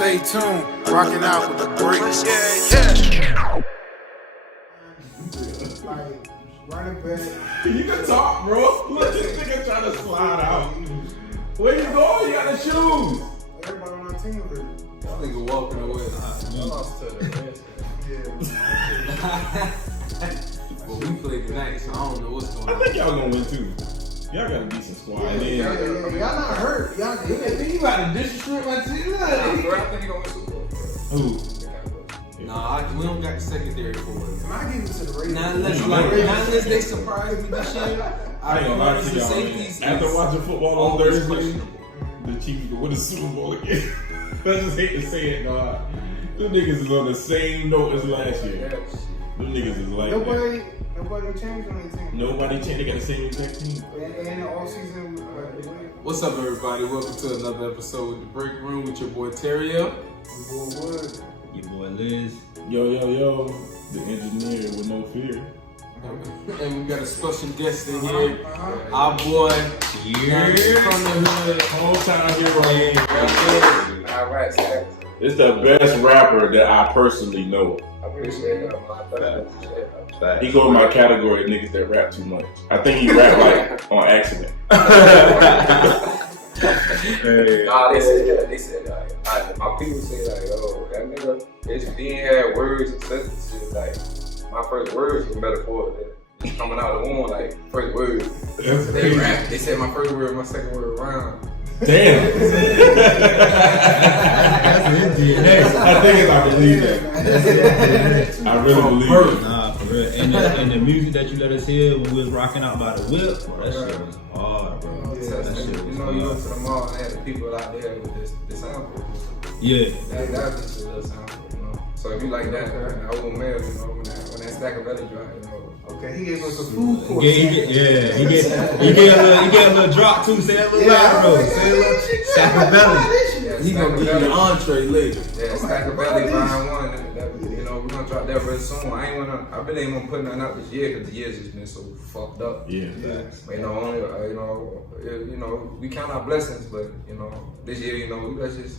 Stay tuned, rocking out with the breaks. Yeah. Like, running back. You can talk, bro. Look, this nigga trying to slide out. Where you going? You got the shoes. Everybody on our team already. That nigga walking away. I lost to the Redskins. Yeah. Well, we played tonight, so I don't know what's going I on. think y'all gonna win too. Y'all got a decent squad. And then, Y'all not hurt. Y'all good. You about to disrespect my team? I think he gonna win Super Bowl. who? Nah, we don't got the secondary for it. I give it to the Raiders. Not unless they surprise me this year. I ain't gonna lie to y'all, man. After watching football on Thursday, the Chiefs will win the Super Bowl again. I just hate to say it, dog. Them niggas is on the same note as last year. Them niggas is like that. Nobody changed on their team. Nobody changed. They got the same exact team. And the offseason, What's up, everybody? Welcome to another episode of the Breakroom with your boy Terriel. Your boy Liz. Yo, the engineer with no fear. And we got a special guest in here. Our boy, here from the hood. Hometown hero. All right, Stack. It's the best rapper that I personally know. I appreciate that. He go in my category of niggas that rap too much. I think he rap like on accident. Nah, they said like, my people say like, oh, that nigga, he ain't had words and sentences. Like, my first words was metaphor than coming out of the womb, like, first words. They rap. They said my first word, my second word rhyme. Damn. That's his DNA. I believe that. I really believe it. Nah, for real. And the music that you let us hear when we was rocking out by the whip, bro, that shit was hard, bro. You know, you go to the mall and have the people out there with the sample. Yeah. That's just a little sample, you know. So if you like that, I will mail, you know, when that Stackavelle drop, you know. okay, he gave us a food course. He gave a little drop too. Say that little loud, bro. Say a little Stackavelle. He gonna give you the entree later. Yeah, Stackavelle volume 1. You know, we're gonna drop that real soon. I really ain't gonna put nothing out this year because the year's just been so fucked up. Yeah. But you know, we count our blessings, but you know, this year, you know, let's just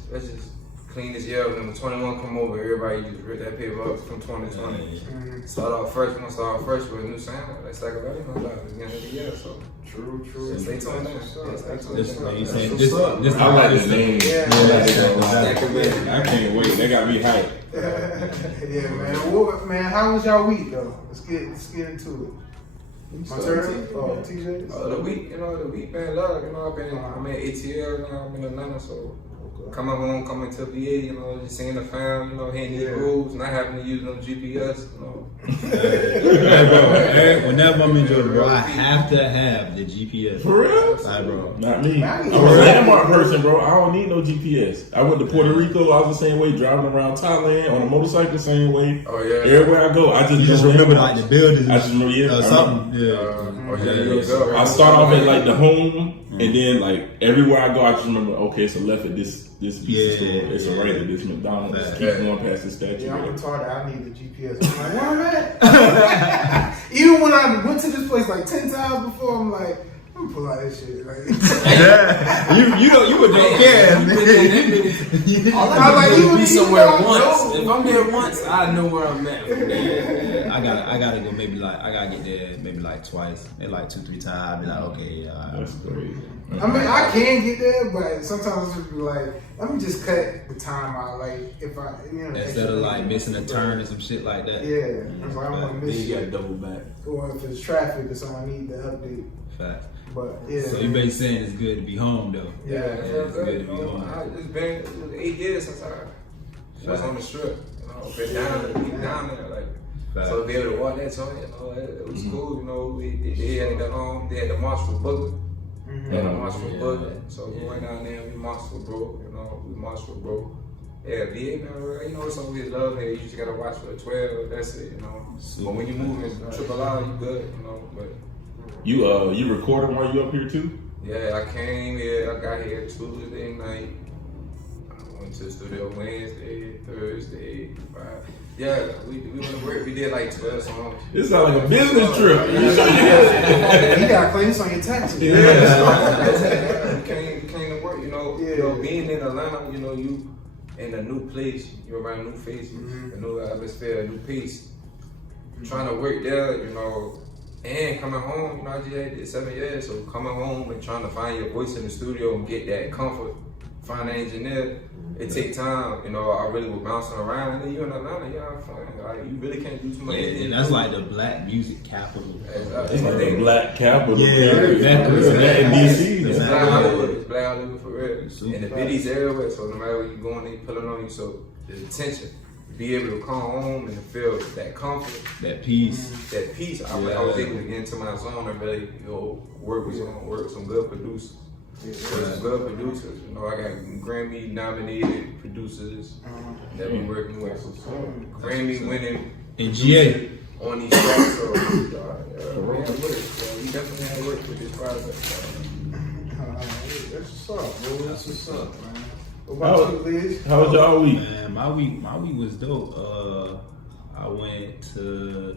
clean this year up. When 21 come over, everybody just rip that paper up from 2020. Start off first. We're gonna start off first with a new sound. Like Stackavelle gonna drop at the beginning of the year. So True. stay tuned in. I like the name. Stackavelle. I can't wait. They got me hyped. Yeah, man. Man, how was y'all week though? Let's get into it. My turn. TJ. The week been love. You know, I'm in ATL. You know, I'm in Atlanta, so. Coming home, coming to VA, you know, just seeing the fam, you know, hitting these rules, not having to use no GPS, you know. Whenever I'm in Georgia, bro, I have to have the GPS. For real? Like, bro. Not me. I'm a landmark person, bro. I don't need no GPS. I went to Puerto Rico. I was the same way, driving around Thailand on a motorcycle, the same way. Oh yeah. Everywhere I go, I You just remember like the buildings I just remember, or something. I start off at like the home, and then like everywhere I go, I just remember. Okay, it's a left at this pizza store. It's a right at this McDonald's. Just keep going past the statue. Yeah, I'm retarded. I need the GPS. I'm like, where I'm at? Even when I went to this place like 10 times before, I'm like, I'm gonna pull out this shit. Like, you would don't care. I like you be somewhere once. If I'm there once, I know where I'm at. I gotta go maybe like I gotta get there maybe like twice, maybe like 2-3 times. Be like, okay, yeah. That's crazy. I mean, I can get there, but sometimes it's just be like, let me just cut the time out. Like, if I, Instead of like missing a turn or some shit like that. Yeah, like, I don't want to miss Then you gotta shit. double back. Or if it's traffic or something, I need to update. Fact. But yeah. So you basically saying it's good to be home though. Yeah, it's good to be home. It's been 8 years since I was on the strip. You know, been down there, like. Fact. So to be able to walk that joint, you know, it was cool. You know, they had the march for Booker. They had a march for Booker. So we went down there and we marched for bro. You know, we marched for bro. Yeah, VA, man, you know, it's always love here. You just gotta watch for the 12. That's it, you know. But when you move in triple R, you good, you know. But You recording while you up here too? yeah, I came here. I got here Tuesday night. I went to the studio Wednesday, Thursday, Friday. Yeah, we went to work. We did like 12 songs. This sounds like a business trip. You gotta claim this on your taxes. We came to work. You know, being in Atlanta, you know, you in a new place, you're around new faces, a new atmosphere, a new pace. Trying to work there, you know, and coming home, you know, I just did 7 years, so coming home and trying to find your voice in the studio and get that comfort, find an engineer, it take time, you know. I really was bouncing around, and then you in Atlanta, you have fun. Like, you really can't do too much. And that's like the black music capital. It's Like the black capital. Yeah, exactly. That in DC. It's Exactly. Black Hollywood. It's Black Hollywood for real. Super And the biddies everywhere, so no matter where you going, they pulling on you. So the attention, be able to come home and feel that comfort, That peace. that peace. I was able to get into my zone and really, you know, work with some good producers. Some good producers. You know, I got Grammy nominated producers that we working with. Grammy winning And GA. on these tracks. So we definitely had to work with this project. That's what's up, bro. That's what's up, man. What How- about you, Liz? How was y'all week? Man, my week was dope. I went to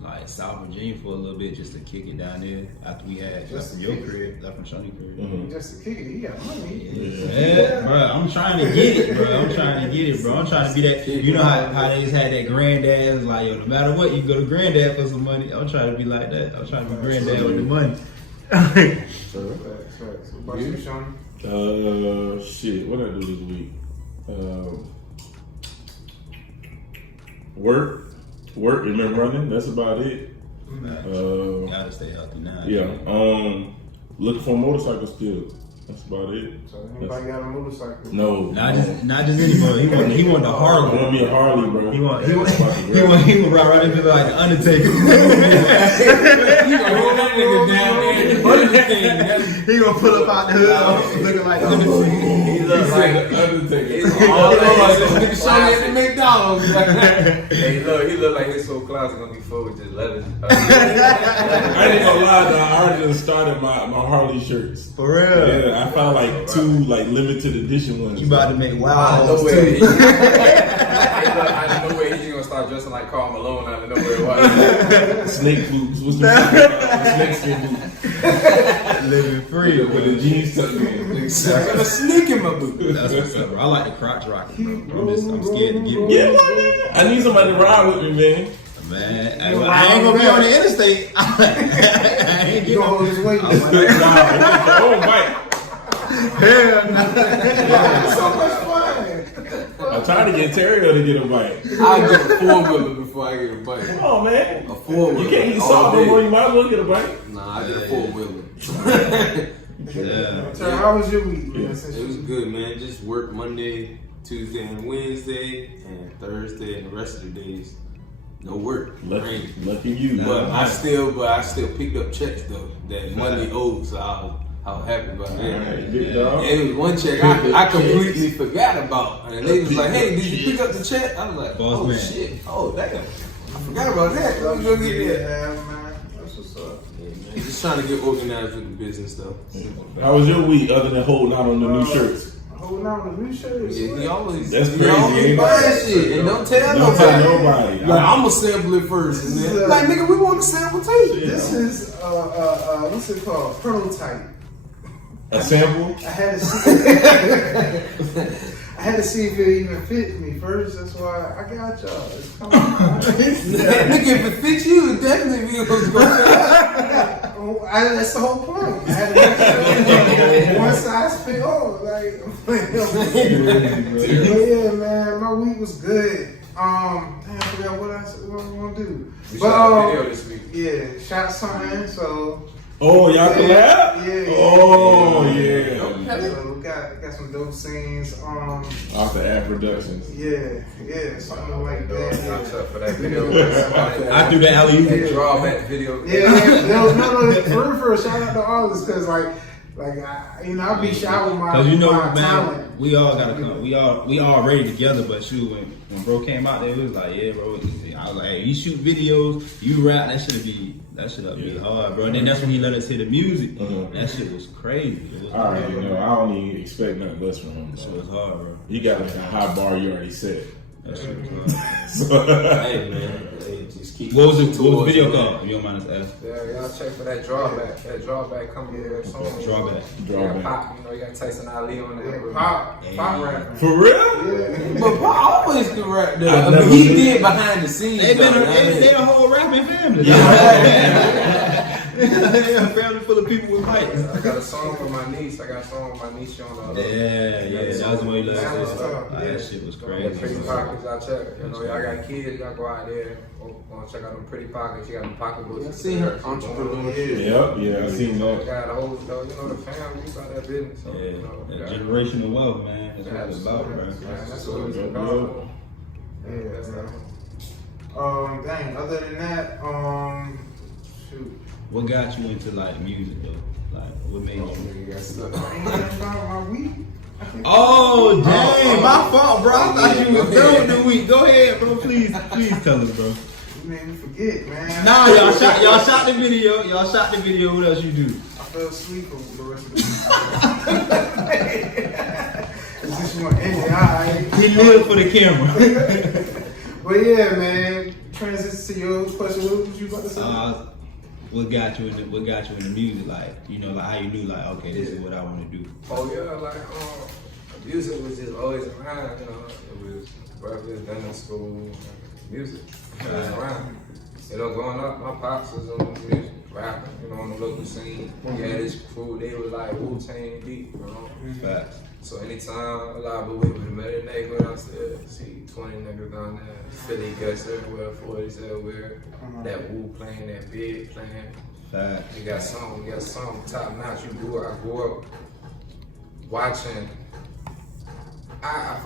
like South Virginia for a little bit just to kick it down there after we had left from your crib, left from Shoney's crib. Just a kick it. He got money. Yeah, bro. I'm trying to get it, bro. I'm trying to be that. You know how they just had that granddad. It's like, yo, no matter what, you go to granddad for some money. I'm trying to be like that. I'm trying to be granddad with the money. Facts. What about you, Sean? Shit, what I do this week? Work and then running. That's about it. Gotta stay healthy now. Yeah. Looking for a motorcycle still. That's about it. So anybody got a motorcycle? No. Not just anymore. He want the I Harley. want me a Harley, bro. He want ride right into like the Undertaker. He gonna pull up out the hood looking like the Undertaker. He looks like Undertaker. He look like his whole closet gonna be full with just leather. I ain't gonna lie though, I already just started my Harley shirts. For real. Yeah, I found like 2 like limited edition ones. You about to make I wild know hoes where. too. I know where he's gonna start dressing like Karl Malone out of nowhere. Why? Snake boots. What's the snake skin boots? Living free. With the jeans tucked in. I got a snake in my boot. That's what's up, bro. I like the Crocs rocking, bro. I'm scared to get Yeah, why not? I need somebody to ride with me, man. Man, I ain't gonna be on the interstate. I ain't You gonna hold his weight? Oh, Mike. Hell no. So much fun. I'm trying to get Terrio to get a bike. I'll get a 4-wheeler before I get a bike. Come on, man. A 4-wheeler. You can't eat all salt no day. more. You might as well get a bike. Nah, I get a 4-wheeler. Yeah. So how was your week, man? Yeah. It was good, man. Just work Monday, Tuesday, and Wednesday, and Thursday, and the rest of the days, no work. Rain. Lucky you. But I still picked up checks though. That money owed, so I was happy about that. Alright, big dog. It was one check I completely forgot about, and they was like, "Hey, did you pick up the check?" I was like, Boss "Oh man. shit! Oh damn! I forgot about that. Let me go get that." Yeah, man. That's what's up. Yeah, man. Just trying to get organized with the business stuff. How was your week other than holding out on the new shirts? Holding on to new shirts. Yeah, he always That's he crazy, always ain't buy it? that shit and don't tell Don't tell nobody. nobody. Like, I'm gonna sample it first, and then like nigga, we want to sample too. This is what's it called? Prototype. A sample? I had to see if it even fit me first. That's why I got y'all. It's coming. Nigga, if it fits you, it definitely be gonna go fast. That's the whole point. I had to make sure one size fit all. Like, yeah, man, my week was good. Damn, I forgot what I want to do. We But shot a video this week. yeah, shot something. So Oh, y'all collab? Yeah. Oh, yeah. so we got some dope scenes. Off the Ad Productions. Yeah, something like that. Thumbs up for that video. I threw that alley-oop. Draw back video. Yeah, there was no for a shout out to artists because I be shot with my Cause you know, my man, talent. we all gotta come. We all already together. But shoot, when bro came out there, it was like, yeah, bro. I was like, hey, you shoot videos, you rap. That should be hard, bro. And then that's when he let us hear the music. That shit was crazy. It was All right, hard, I don't even expect nothing less from him. That shit was hard, bro. You got like a high bar you already set. That shit was hard. Hey man, hey, just keep. What was the video called? If you don't mind us asking. Yeah, y'all check for that drawback. That drawback coming in that song. Drawback. You got Pop, you know, you got Tyson Ali on there. Pop rapping. For real? Yeah. But Pop always do rap though. I I never mean, he did. did behind the scenes. They been though, they a whole rapping family. They a family full of people with mics. I got a song with my niece. I got a song with my niece on the Yeah, that was the way you like Yeah. that shit was Pretty crazy. pockets, y'all check. You know, y'all got kids, y'all go out there, go check out them pretty pockets. You got them pocketbooks. I seen her entrepreneur shit. Yeah, I seen You that. got a whole, you know, the family, you got that business. So, Yeah, you know, that yeah. generational wealth, man. That's what it's about, bro. Man, that's what it's about. Yeah, That's man. that. Dang. Other than that, shoot. What got you into like music though? Like, what made you? Nigga got stuck. I ain't nothing about my weed. Oh, dang, my fault, bro. I thought you was done with the week. Go ahead, bro. Please tell us, bro. You made me forget, man. Nah, y'all shot the video. Y'all shot the video. What else you do? I fell asleep for the rest of the week. Is this one ended? Alright. We live for the camera. But yeah, man. Transition to your question. What was you about to say? What got you in the music? Like, you know, like how you knew, like, okay, this is what I want to do. Oh yeah, like music was just always around. You know, it was breakfast, dinner, school, music. It was around. You know, growing up, my pops was on the music, rapping. You know, on the local scene. He had his crew. They were like Wu-Tang deep. You know. Facts. So anytime a lot of we would met a nigga downstairs, see 20 niggas down there, Philly guts everywhere, 40s everywhere, that Wu playing, that Big playing. Facts. We got some top notch. I grew up watching. I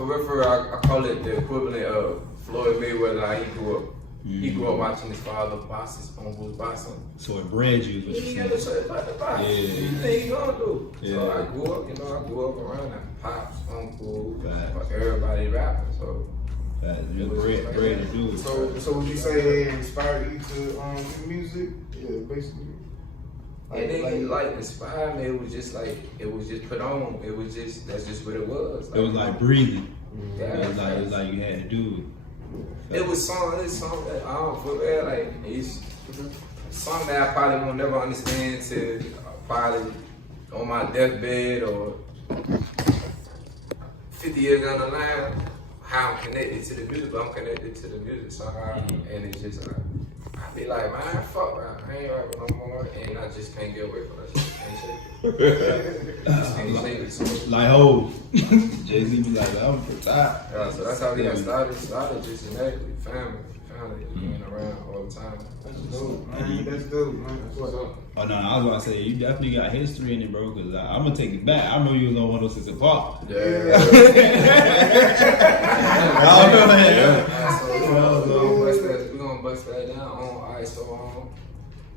call it the equivalent of Floyd Mayweather. How he grew up. He grew up watching his father box his uncles boxing. So it bred you, what He you ain't never saying? said about the box. Yeah. What you think he gonna do? Yeah. So I grew up around that. Pops, uncle, Facts. everybody rapping. So Facts. You're bred to do it. So would you say they inspired you to do music? Yeah, basically. it didn't like inspire me. It was just put on. It was just that's just what it was. It was like breathing. Yeah, It was like you had to do it. It was song that I don't feel bad. Like it's song that I probably won't never understand till probably on my deathbed or 50 years down the line. How I'm connected to the music, but I'm connected to the music somehow, and it's just I be like, man, fuck, man, I ain't rapping no more, and I just can't get away from that shit. Can't shake it. So, Like, oh, Jay-Z be like, I'm retired. yeah, so that's how we got started. Started just genetically, family, being around all the time. That's dope, man. That's dope, man. That's What's what. up? Oh no, I was about to say you definitely got history in it, bro. Cause I'm gonna take it back. I remember you was on 106 Park. Yeah. I don't know that. So we're gonna bust that down. Alright, so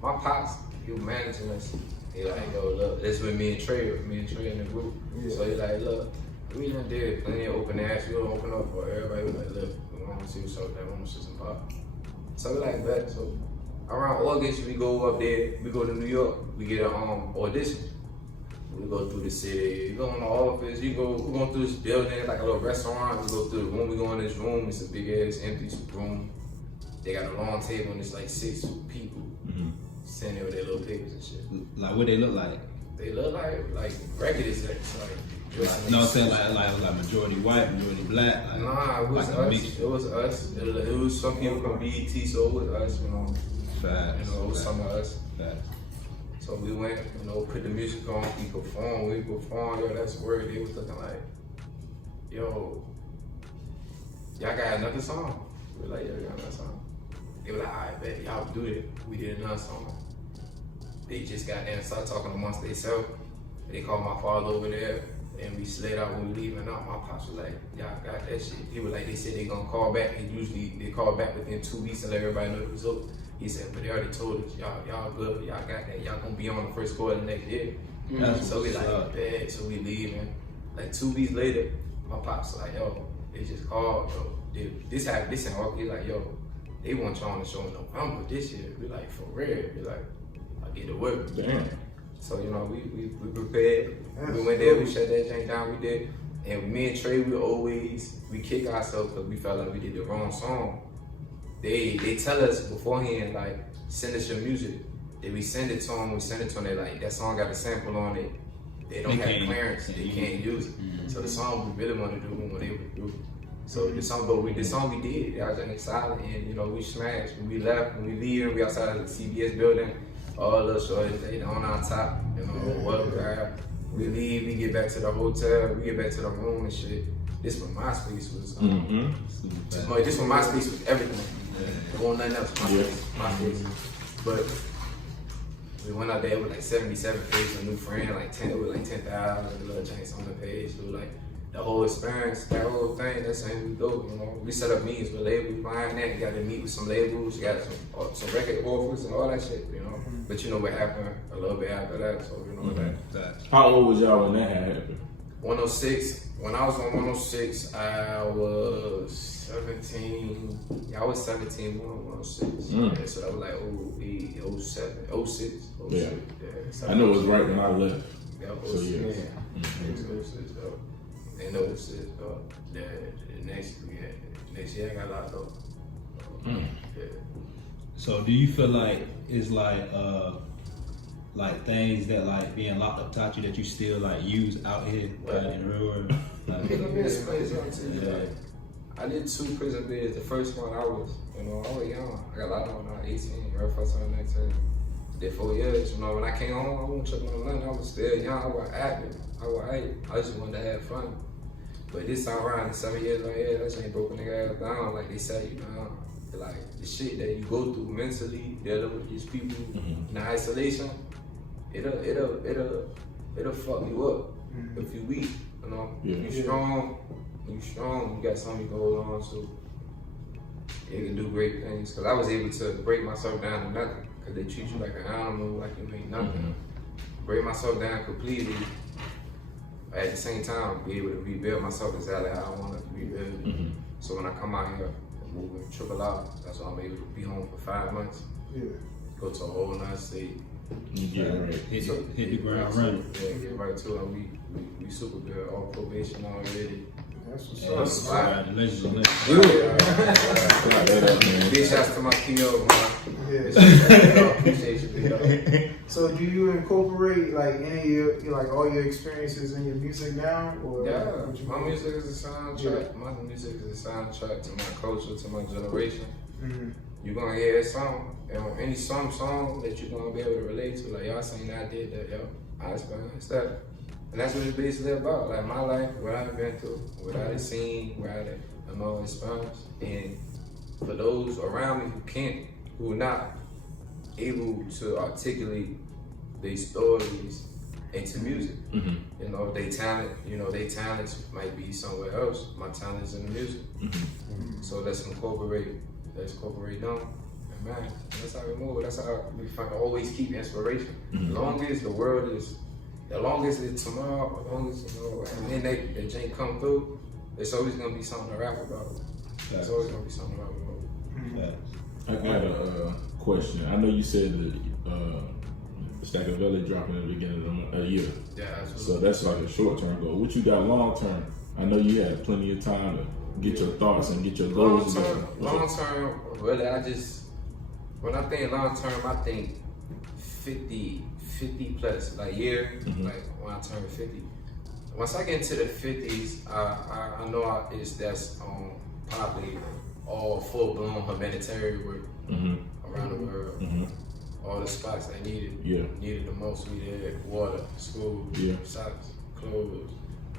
my pops, he was managing us. He like, yo, look, this with me and Trey in the group. Yeah. So he like, look, we done did plenty of open ass. We gonna open up for everybody. We like, look, we wanna see what's up there. We wanna see some pop. So we like that. So around August, we go up there. We go to New York. We get an audition. We go through the city. We go in the office. We're going through this building, like a little restaurant. We go through the room. We go in this room. It's a big ass empty room. They got a long table and it's like 6 people sitting there with their little papers and shit. Like what they look like? They look like regular sex, like. No, I'm saying like majority white, majority black. Like, Nah, it was like a us. mix. It was us. It was some people from BET, so it was us. You know, Facts. it was some of us. Facts. So we went, put the music on, we performed, yo, that's word. They was looking like, yo, y'all got another song? We were like, yeah, we got another song. They were like, all right, bet, y'all do it. We did another song. They just got there and started talking amongst themselves. They called my father over there, and we slid out when we leaving out. My pops was like, y'all got that shit. He was like, they said they gonna call back. They call back within 2 weeks and let everybody know the result. He said, but they already told us, y'all good, y'all got that, y'all gonna be on the first quarter next year. So we like, bad, so we leaving. Like 2 weeks later, my pops like, yo, they just called, yo, this happened, this and all. He's like, yo, they want y'all on the show in November this year. We like, for real. We like, I get to work. Damn. So, we prepared. We went there, we shut that thing down, we did. And me and Trey, we kick ourselves because we felt like we did the wrong song. They tell us beforehand, like, send us your music. If we send it to them, they're like, that song got a sample on it. They don't have clearance, they can't use it. So the song we really want to do, we were able to do. So the song we did, I was excited, and you know, we smashed. When we left, when we leave, we outside of the CBS building, all the shorties, they on our top, you know, whatever. We leave, we get back to the hotel, we get back to the room and shit. This when MySpace was, this when MySpace was everything. There wasn't nothing else, MySpace. But we went out there with like 77 pages, a new friend, like 10, it was like 10,000, a little change on the page. It was like the whole experience, that whole thing, that's how we go, you know. We set up meetings with labels, behind that, we got to meet with some labels, got some record offers and all that shit, you know. But you know what happened a little bit after that, so you know that. How old was y'all when that happened? 106, when I was on 106, I was 17. Yeah, I was 17 on 106. Yeah, so that was like 08, 07, 06. Yeah. So I know it was right when I left. Yeah, 06. So yeah. 06 though. And 06 though. The next year I got locked up. Yeah. So do you feel like it's like things that like being locked up taught you that you still like use out here in the real world? Like, Let me explain something to you. Like, I did 2 prison bids. The first one I was young. I got locked up when I was 18, right first time 19. Did 4 years. You know, when I came home, I wasn't tripping on nothing. I was still young. I was active. I just wanted to have fun. But this time around, 7 years later, that ain't broke a nigga ass down. Like they say, you know, like the shit that you go through mentally, dealing with these people in isolation, it'll fuck you up if you weak. You know, if you strong, you got something you can hold on to. You can do great things. Cause I was able to break myself down to nothing. Cause they treat you like an animal, like you ain't nothing. Break myself down completely. At the same time, be able to rebuild myself exactly how I want to rebuild. So when I come out here and move in triple out, that's why I'm able to be home for 5 months. Go to a whole nother state. Hit the ground running. Yeah, get right to it. We super good. All probation already. That's what's up. Congratulations on that. Big shouts to my PO, man. Yeah. Appreciate you, PO. So do you incorporate like any of your, like all your experiences in your music now? Or Yeah, my music is a soundtrack. My music is a soundtrack to my culture, to my generation. You're gonna hear a song, and any song that you're gonna be able to relate to. Like y'all saying I did that, yo, I experienced that. And that's what it's basically about. Like my life, what I've been through, what I've seen, what I've experienced. And for those around me who are not able to articulate their stories into music. You know, they talents might be somewhere else. My talent's in the music. So let's incorporate them. And man, that's how we move. That's how we always keep inspiration. As long as it's tomorrow, as long as, you know, and then that jank come through, it's always gonna be something to rap about. It's always gonna be something to rap about. I got a question. I know you said that Stackavelle dropping at the beginning of the year. Yeah, absolutely. So that's like a short-term goal. What you got long-term? I know you had plenty of time to get your thoughts and get your goals. Long term, really, when I think long term, I think 50 plus, like year, like when I turn 50. Once I get into the 50s, I know that's probably all full-blown humanitarian work around the world. All the spots I needed the most. We did water, school, socks, clothes.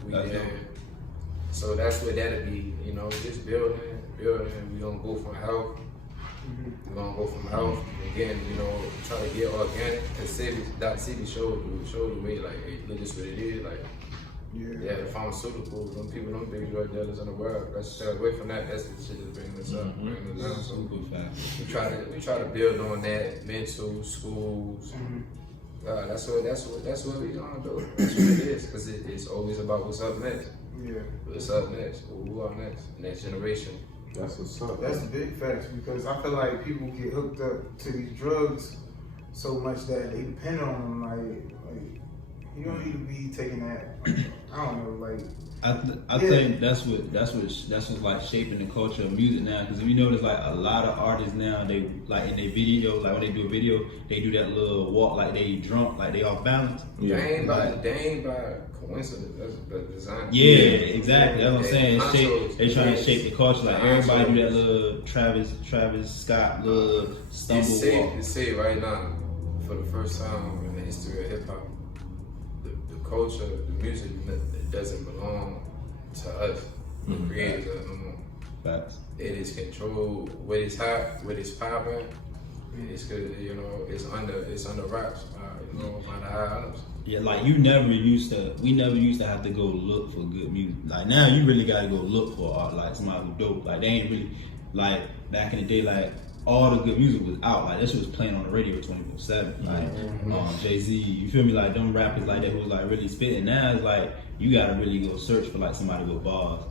We did. So that's what that'll be, you know, just building. We gonna go from health. We're gonna go from health. Again, you know, try to get organic. Cause Dr. Sebi showed the way, like, hey, look, this what it is. Like, the pharmaceuticals, them people, them big drug dealers in the world. Let's stay away from that. That's the shit that's bringing us up, bringing us down. So we try to build on that. Mental, schools. That's what we gonna do. That's what it is. Cause it's always about what's up next. What's up next? Who are next generation? That's what's up. That's big facts, because I feel like people get hooked up to these drugs so much that they depend on them. Like You don't need to be taking that. I don't know, like. I think that's what's like shaping the culture of music now. Because if you notice, like a lot of artists now, they like in their video, like when they do a video, they do that little walk like they drunk, like they off balance. Yeah. They ain't by coincidence. That's the design. Yeah, exactly. That's what I'm saying. They trying to shape the culture. Like everybody do that little Travis Scott little stumble walk. It's safe right now for the first time in the history of hip hop. The culture, the music, it doesn't belong to us, the creators no more. Facts. It is controlled. What is hot, what is popping. It's good, you know. It's under wraps, you know, by the high ups. Yeah, like we never used to have to go look for good music. Like now, you really got to go look for art, like somebody who dope. Like they ain't really like back in the day, like. All the good music was out. Like this shit was playing on the radio 24/7. Like Jay-Z, you feel me? Like them rappers like that who was like really spitting. Now it's like you gotta really go search for like somebody with bars.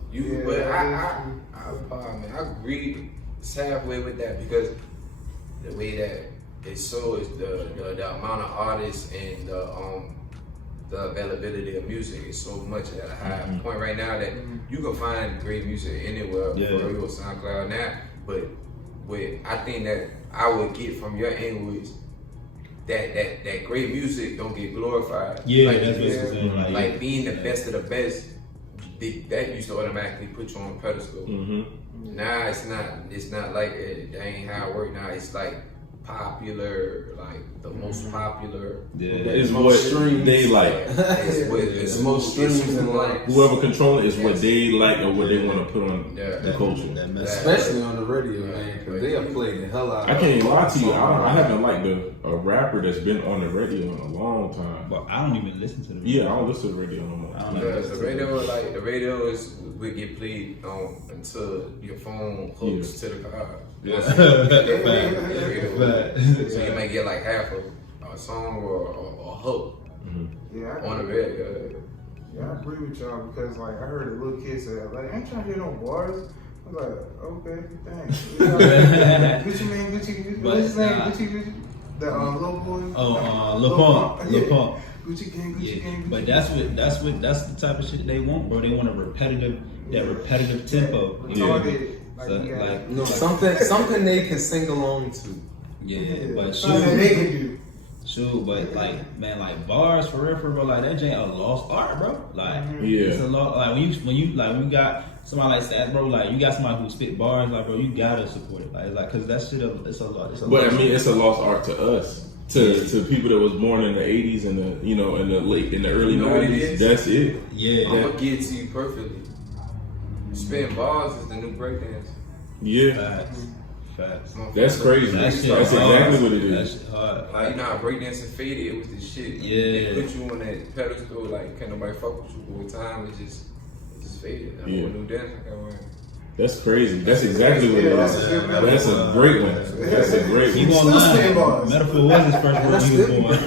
But I agree halfway with that because the way that it's so is the amount of artists and the availability of music is so much at a high point right now that you can find great music anywhere for real SoundCloud now, but I think that I would get from your angle is that great music don't get glorified. Yeah, like, that's what I'm saying. Like being the best of the best, that used to automatically put you on a pedestal. Now it's not like it. That ain't how it works. Now it's like popular, like the most popular. Yeah, it's what they like. It's the most streams and like whoever control it is what they like or what they want to put on the culture. Especially on the radio, man, because they are playing the hell out. I can't even lie to you. I haven't liked a rapper that's been on the radio in a long time. But I don't even listen to the radio. Yeah, I don't listen to the radio no more. The radio is we get played until your phone hooks to the car. So you may get like half a song or a hook on the radio. Yeah, I agree with y'all because like I heard a little kid say like I ain't trying to hear no bars. I was like, okay, thanks. Gucci man, Gucci, what's his name? Gucci. The little boy. Lil Pump. Gucci gang. But that's the type of shit they want, bro. They want a repetitive tempo. Something they can sing along to. Yeah, but something they can do. Sure, but like man, like bars for real, bro. Like that ain't a lost art, bro. Like it's a lot. Like when you got somebody like Stats, bro. Like you got somebody who spit bars, like bro. You gotta support it, like cause that shit. It's a lot. But I mean, it's a lost art to us. To people that was born in the 80s and the in the early 90s, that's it. Yeah, I'm gonna give it to you perfectly. Spitting bars is the new breakdance. Yeah, facts. That's crazy. That's exactly what it is. That shit hard. Like you know how breakdancing faded, it was the shit. Yeah, they put you on that pedestal, like can't nobody fuck with you all the time. It just faded. I'm a new dancer. That's crazy. That's exactly what it is. That's a great one. That's a great one. You gonna lie. Metaphor was his first word he was born.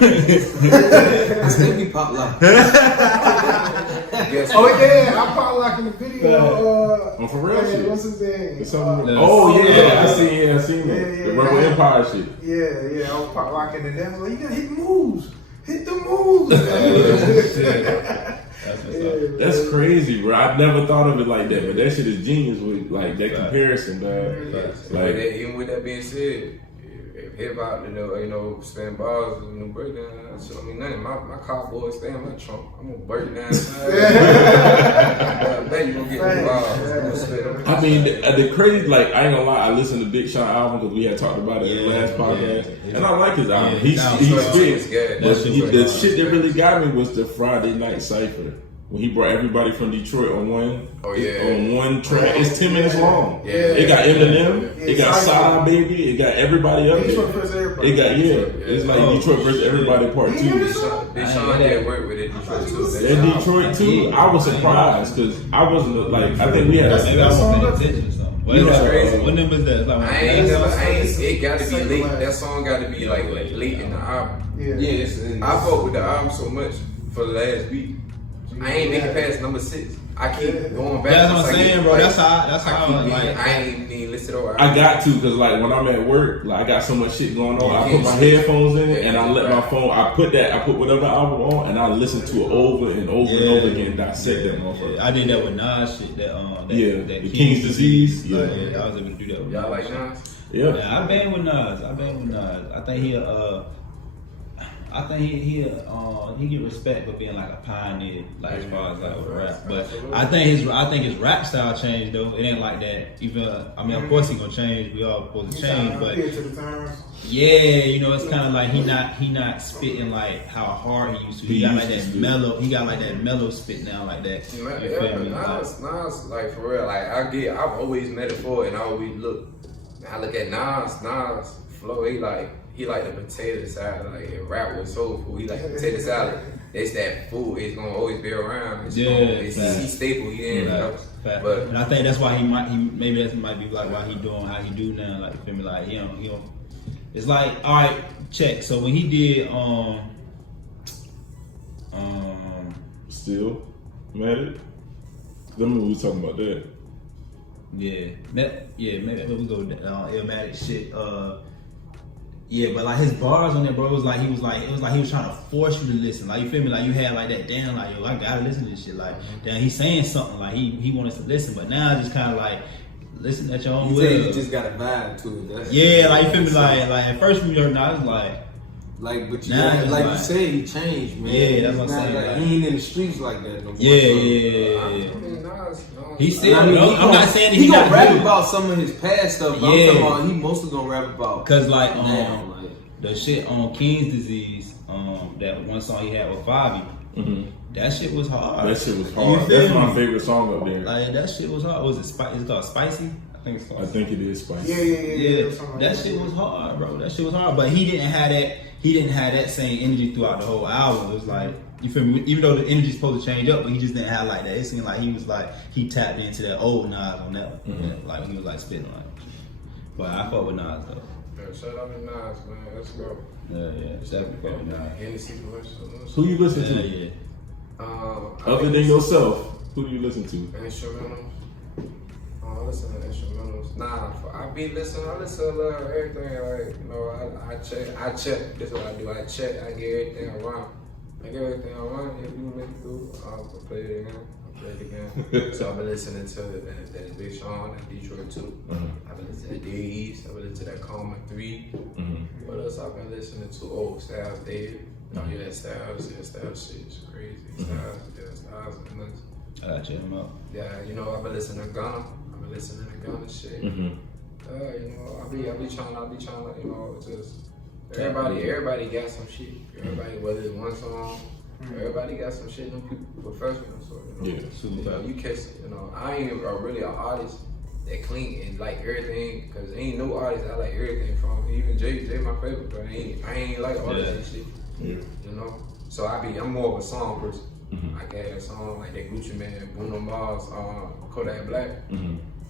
I still be pop lock. Oh yeah, I pop lock in the video. For real shit. What's his name? I seen that. The Rebel Empire shit. Yeah, I was pop locking and then like, you gotta hit the moves. Hit the moves. That's crazy, bro. I've never thought of it like that, but that shit is genius with like that comparison, dog. Like even with that being said, if hip hop, spin bars and new breakdown, I mean nothing. My cowboy stay in my trunk. I'm gonna break down. I bet you gonna get the bars. I mean, the crazy, like I ain't gonna lie. I listened to Big Sean album because we had talked about it in the last podcast, and I like his album. He's spit. The shit that really got me was the Friday Night Cypher. When he brought everybody from Detroit on one track. It's 10 minutes long. It got Eminem, it got Side Baby, it got everybody up there. It got it's like Detroit versus everybody part 2. Big Sean did work with it, Detroit too. And Detroit too, I was surprised because I wasn't like I think we had What number is that? Like it got to be late. That song got to be like late in the album. I fought with the album so much for the last week. I ain't make it past number 6. I keep going back. That's what I'm saying, bro. Like, That's how I keep like. I ain't even listed over. I got to, cause like when I'm at work, like I got so much shit going on. I put my headphones in and I let my phone. I put whatever album on and I listen to it over and over and over again. Dissect that motherfucker. Yeah, I did that with Nas shit. That the King's Disease. Yeah, I was able to do that with Y'all Nas. like Nas? Yeah, I bang with Nas. I think he get respect for being like a pioneer, like as far as like with rap. But I think his rap style changed though. It ain't like that. Even of course he gonna change. We all supposed to change, but yeah, you know, it's kind of like he not spitting like how hard he used to. He got like that mellow. He got like that mellow spit now, like that. You feel me? Nas, like for real. Like I've always met it for, and I always look at Nas flow. He like the potato salad. Like if rap was soul food, he like the potato salad. It's that food. It's gonna always be around. It's he's staple. He ain't. But and I think that's why maybe that might be like why he doing how he do now. Like you feel me? Like he don't. It's like, all right, check. So when he did Still mad. Remember we was talking about that. Maybe we go with that Illmatic shit. Yeah, but like his bars on there, bro, it was like he was trying to force you to listen. Like you feel me? Like you had like that damn, like yo, I gotta listen to this shit. Like damn, he's saying something. Like he wanted to listen, but now it's just kind of like listen at your own will. You just got a vibe to it. Yeah, like you feel me? Like at first when you're not, I was like, but you now like like, you said, he changed, man. Yeah, that's what I'm saying. Like, he ain't in the streets like that no more. Yeah. Nas, He still. I'm not saying he not gonna rap good. about some of his past stuff. But I'm talking about he mostly gonna rap about. Cause like the shit on King's Disease, that one song he had with Fabi, that shit was hard. That shit was hard. That's my favorite song up there. Like that shit was hard. Was it? It's called Spicy. I think it is Spicy. Yeah. That shit was hard, bro. That shit was hard. But he didn't have that. He didn't have that same energy throughout the whole album. It was like, you feel me? Even though the energy's supposed to change up, but he just didn't have like that. It seemed like he tapped into that old Nas on that one. Yeah, like when he was like spitting like. But I fuck with Nas though. Yeah, shout out to Nas, man. Let's go. Yeah, definitely fuck with Nas. Hennessy, Who you listen to? Yeah. Other than yourself, who do you listen to? Instrumentals. I listen to instrumentals. I listen to everything. Like, you know, I check. This is what I do. I check. I get everything around. If you make it through, I'll play it again. So I've been listening to that Big Sean, that Detroit 2. I've been listening to Dead East. I've been listening to that Coma 3. What else I've been listening to? Oh, Styles Dead. Yeah, Styles shit is crazy. Styles is nuts. I gotta check him out. Yeah, you know, I've been listening to Gunna. Shit. You know, I'll be trying to, you know, just everybody got some shit. Everybody, whether it's one song, everybody got some shit. Them people professional, so you know, you catch it. You know, I ain't really an artist that clean and like everything, cause ain't no artist I like everything from. Even Jay my favorite, but I ain't like all that shit. You know, so I'm more of a song person. I got a song like that Gucci Man, Bruno Mars, Kodak Black.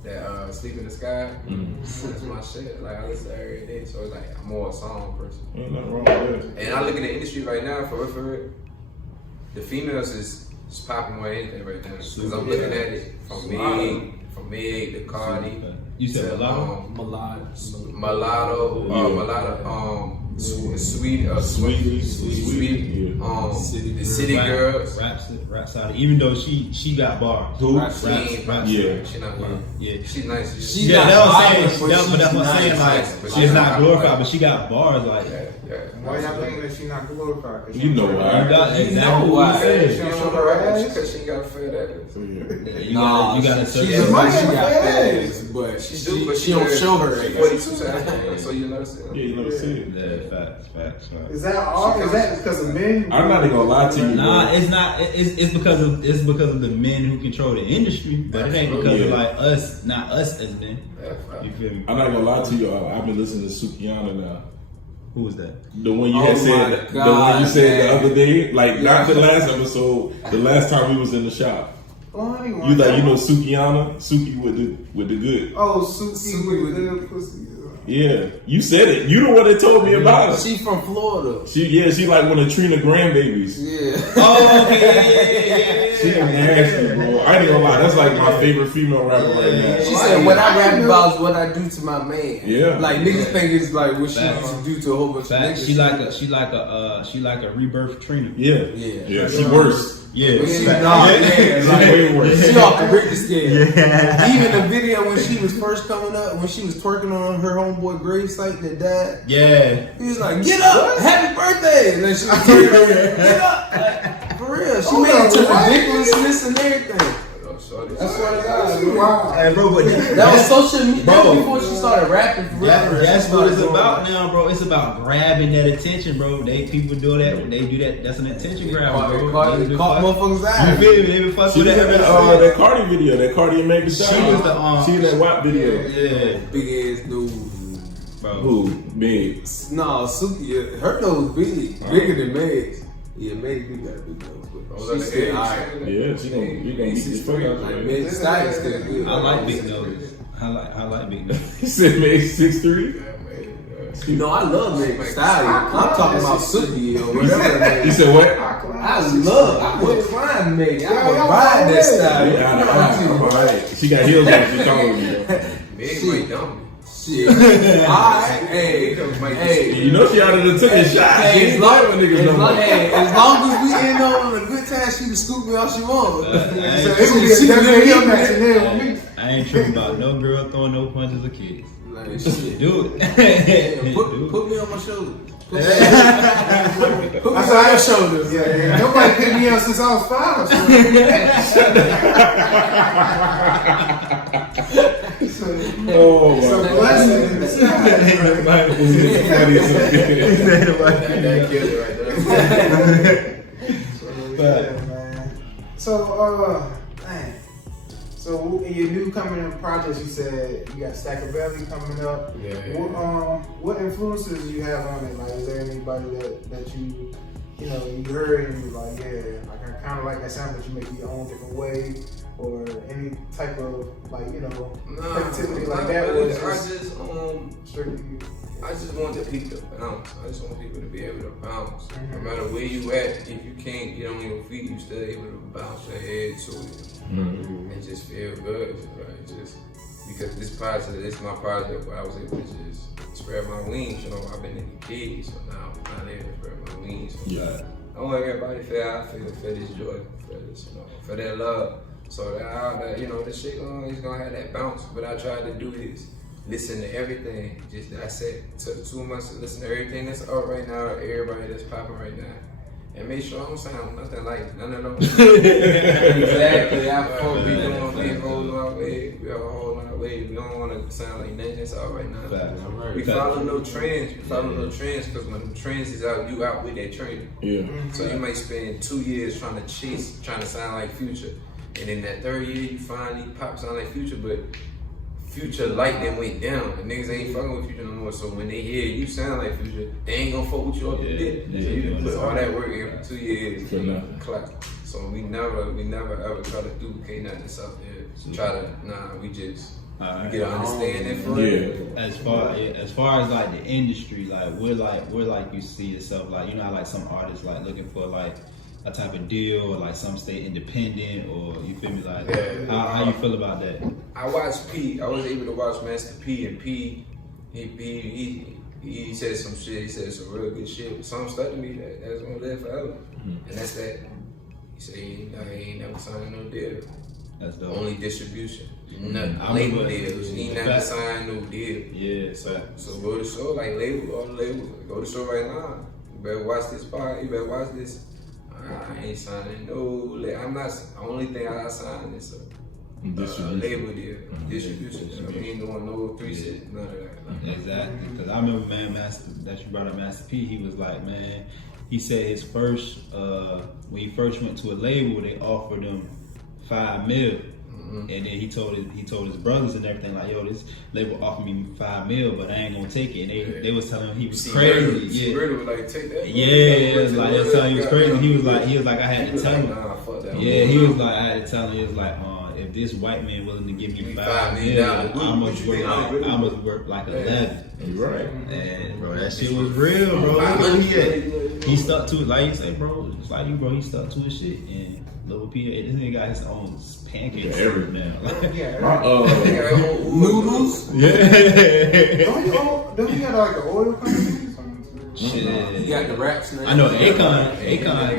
That Sleep in the Sky, that's my shit. Like I listen to every day, so it's like I'm more a song person. Ain't nothing wrong with that. And I look at the industry right now, for real. The females is popping more than anything right now. Cause I'm looking at it from Meg to Cardi. You said Mulatto, Sweet, the City Girls. Rap side. Even though she got bars. She not bars. Yeah. She's nice. That's what I'm saying. Like she's not glorified, but she got bars. Like why y'all thinking that she not glorified? You know why? You know why? She don't show her ass because she got fed ass. You gotta search. She got fed ass, but she don't show her ass. 42 times, so you never see it. Yeah, you never see it. Yeah, facts. Is that all? Is that because of men? I'm not even gonna lie to you. Nah, it's not. It's because of the men who control the industry, but it ain't because of like us, not us as men. You feel me? I'm not gonna lie to you. I've been listening to Sukihana now. Who was that? The one you had said, the one you said the other day, like not the last episode, the last time we was in the shop. You know Sukihana, Suki with the good. Oh, Suki with the good pussy. Yeah, you said it. You the one that told me about it. She from Florida. She like one of Trina grandbabies. Yeah. Oh, yeah. She nasty, bro. I ain't gonna lie. That's like my favorite female rapper right now. She said, "What I rap about is what I do to my man." Yeah. Like niggas think it's like what she used to do to a whole bunch of niggas. She like a rebirth Trina. Yeah. She worse. Yeah, She Way worse. She off the Richter scale. Even the video when she was first coming up, when she was twerking on her homeboy gravesite that died. Yeah. He was like, "Get up, happy birthday!" And then she was twerking, "Get up!" Like, for real, she made it to ridiculousness and everything. That's what I got. Wow. Hey, bro, but That was social media. That Bro. was before she started rapping. For real. that's what it's about now, bro. It's about grabbing that attention, bro. People do that. When they do that, that's an attention grab, bro. Caught motherfuckers' You eyes. feel me? They been fucking She with was in that. that Cardi video, that Cardi and Meg Thee She Stallion. was the She in that WAP video. yeah, Big ass nose. bro. Who? Meg. No, Suki, her nose big, bigger than Meg's. Yeah, Meg do got a big nose, but she still alright. Yeah, she gonna beat the fuck out of Like her. Meg Styles still good. I like big noses. I like big noses. He said Meg 6'3". You know, I love Meg Styles. I'm talking about Suki or whatever. He said what? I would climb Meg. I would ride that style. Yeah, she got heels on. She told me. Meg might dumb. Shit. Alright, hey. You know she out of the took a shot. She ain't like when niggas no more. As long as we end on a good time, she can scoop me all she wants. So it would be a WWE match in there with me. I ain't tripping about no girl throwing no punches or kids. Like, shit. Do it. Put me on my shoulder. That's how I shoulders. Yeah. Nobody picked me up since I was 5. Oh my So god. blessing in disguise. That killed it right there. Yeah, man. So, man. So in your new coming in projects, you said you got Stackavelle coming up. Yeah. What influences you have on it? Like, is there anybody that you heard and you like, yeah, like I kind of like that sound, but you make it your own different way, or any type of creativity like that? I just want the people to bounce. I just want people to be able to bounce. No matter where you at, if you can't get on your feet, you still able to bounce your head to it. And just feel good. Right? Just because this is my project where I was able to just spread my wings. You know, I've been in the kids, so now I'm able to spread my wings. So Yeah. I want everybody to feel how I feel this joy, feel this, for that love. So that this shit is gonna have that bounce. But I tried to do is listen to everything. Just dissect. Took 2 months to listen to everything that's up right now, everybody that's popping right now. And make sure I don't sound nothing like none of them. Exactly. I fuck we doing we hold our way. We all hold our way. We don't want to sound like nothing that's out right now. We follow no trends. We follow no trends because when the trends is out, you out with that trend. Yeah. So you might spend 2 years trying to sound like Future, and in that 3rd year you finally pop sound like Future, but Future light then went down. The niggas ain't fucking with Future no more. So when they hear you sound like Future, they ain't gonna fuck with you up the dick. So you put all that work in for 2 years. For nothing. Clap. So we never ever try to duplicate nothing that's out there. So try to we just get an understanding for it. As far as like the industry, like where you see yourself, like how like some artists like looking for like a type of deal, or like some stay independent, or you feel me, like how you feel about that? I watched P. I was able to watch Master P, and P he said some shit. He said some real good shit. But some stuck to me that's gonna live forever, and that's that. He said he ain't never signed no deal. That's dope. Only distribution. Nothing. Label deals. He never signed no deal. Yeah. So go to show, like all the labels. Go to show right now. You better watch this part. You better watch this. I ain't signing no. I'm not. The only thing I signed is a label deal. Distribution. We ain't doing no 3 shit. None of that. Exactly. Because I remember, man, that you brought up Master P. He was like, man, he said his first when he first went to a label, they offered him $5 million. And then he told his brothers and everything, like, yo, this label offered me $5 million, but I ain't gonna take it. And they was telling him he was crazy. Yeah, was like, take that. Yeah, it was like, he was crazy. He was like, I had to tell him. Nah, fuck that. Yeah, he was like, I had to tell him. He was like, if this white man willing to give me $5 $5 million, million, I must work like 11. You're right. And bro, that shit was real, bro. Look where he at. He stuck to it, like you say, bro. It's like you, bro. He stuck to his shit, and Lil PA, this nigga got his own pancake server now. Noodles. Yeah. Don't you got like an oil company? Shit. He got the raps now. I know Akon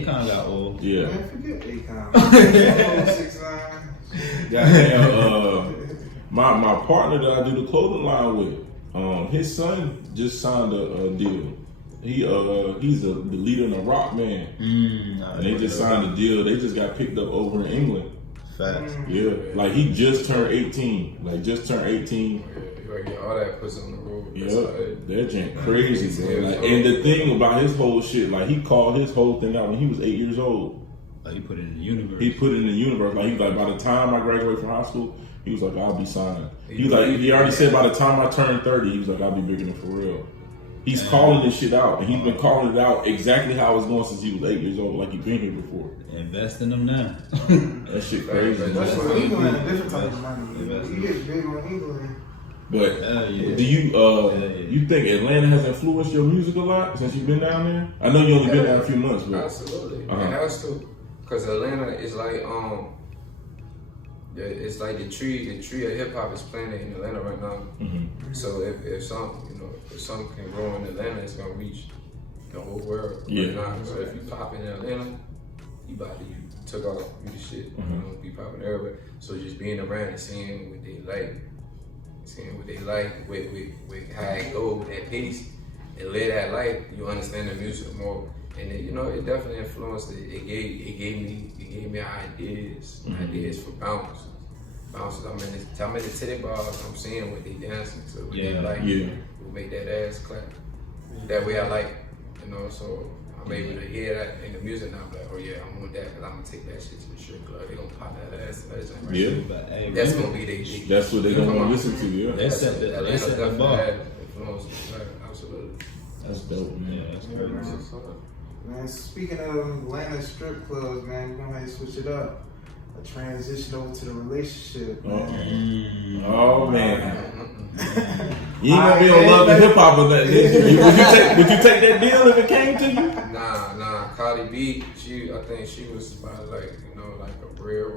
got oil. Yeah. Man, forget Akon. 6ix9ine. Goddamn, my partner that I do the clothing line with, his son just signed a deal. He's the leader in the rock band. And they just signed a deal. They just got picked up over in England. Facts. Yeah, like he just turned 18. Like just turned 18. Yeah, all that puts on the road. Yep, that gent crazy, bro. Like, and the thing about his whole shit, like he called his whole thing out when he was 8 years old. Like he put it in the universe. He put it in the universe. Like he was like, by the time I graduate from high school, he was like, I'll be signed. He was like, he already said by the time I turn 30, he was like, I'll be bigger than for real. He's calling this shit out, and he's been calling it out exactly how it's going since he was 8 years old, like he's been here before. Invest in them now. That shit crazy. That's what England, a different type of money. You get big on England. But yeah. do you think Atlanta has influenced your music a lot since you've been down there? I know you only been there a few months, but Absolutely, and that's too, because Atlanta is like it's like the tree of hip hop is planted in Atlanta right now. Mm-hmm. So if something can grow in Atlanta, it's gonna reach the whole world. Yeah. Right now. So if you pop in Atlanta, you took off, you the shit. Mm-hmm. You know, be popping everywhere. So just being around and seeing what they like, with how it go, with that pace, and live that life, you understand the music more. And it, it definitely influenced it. It gave me ideas for bouncers. I'm in the titty bars. I'm seeing what they dancing to, what they like, who make that ass clap. That way I like, so I'm able to hear that in the music now. I'm like, oh yeah, I want that, because I'm gonna take that shit to the strip club. They gonna pop that ass. Right yeah, that's gonna be their. That's what they gonna want to listen to. Yeah, They set the bar. Absolutely. That's dope, man. Yeah, that's crazy. Man, speaking of Atlanta strip clubs, man, we're gonna have to switch it up. A transition over to the relationship, man. Oh man. You ain't gonna be able to love the hip hop of that. Would you take that deal if it came to you? Nah. Cardi B, I think she was about like a real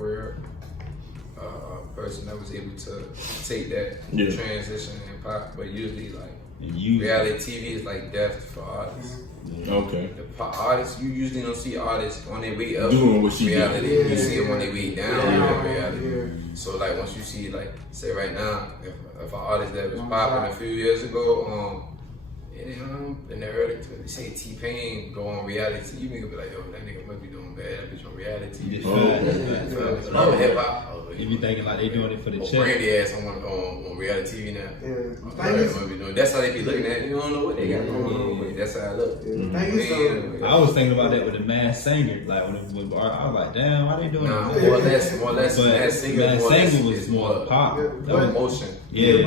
person that was able to take that transition and pop. But usually reality TV is like death for artists. Okay. The artists, you usually don't see artists on their way up doing what she reality. did. You see them on their way down reality. So like once you see say right now, if an artist that was popping a few years ago, in the early, say T-Pain go on reality, you nigga be like, yo, that nigga must be doing bad. That bitch on reality. Hip hop. You be thinking like they doing it for the check. Brandy ass on reality TV now. Yeah. That's how they be looking at it. You don't know what they got going on, but that's how I look. I was thinking about that with the Masked Singer. Like when I was like, damn, why they doing More that? or less. Masked Singer was more pop. That was emotion. Yeah.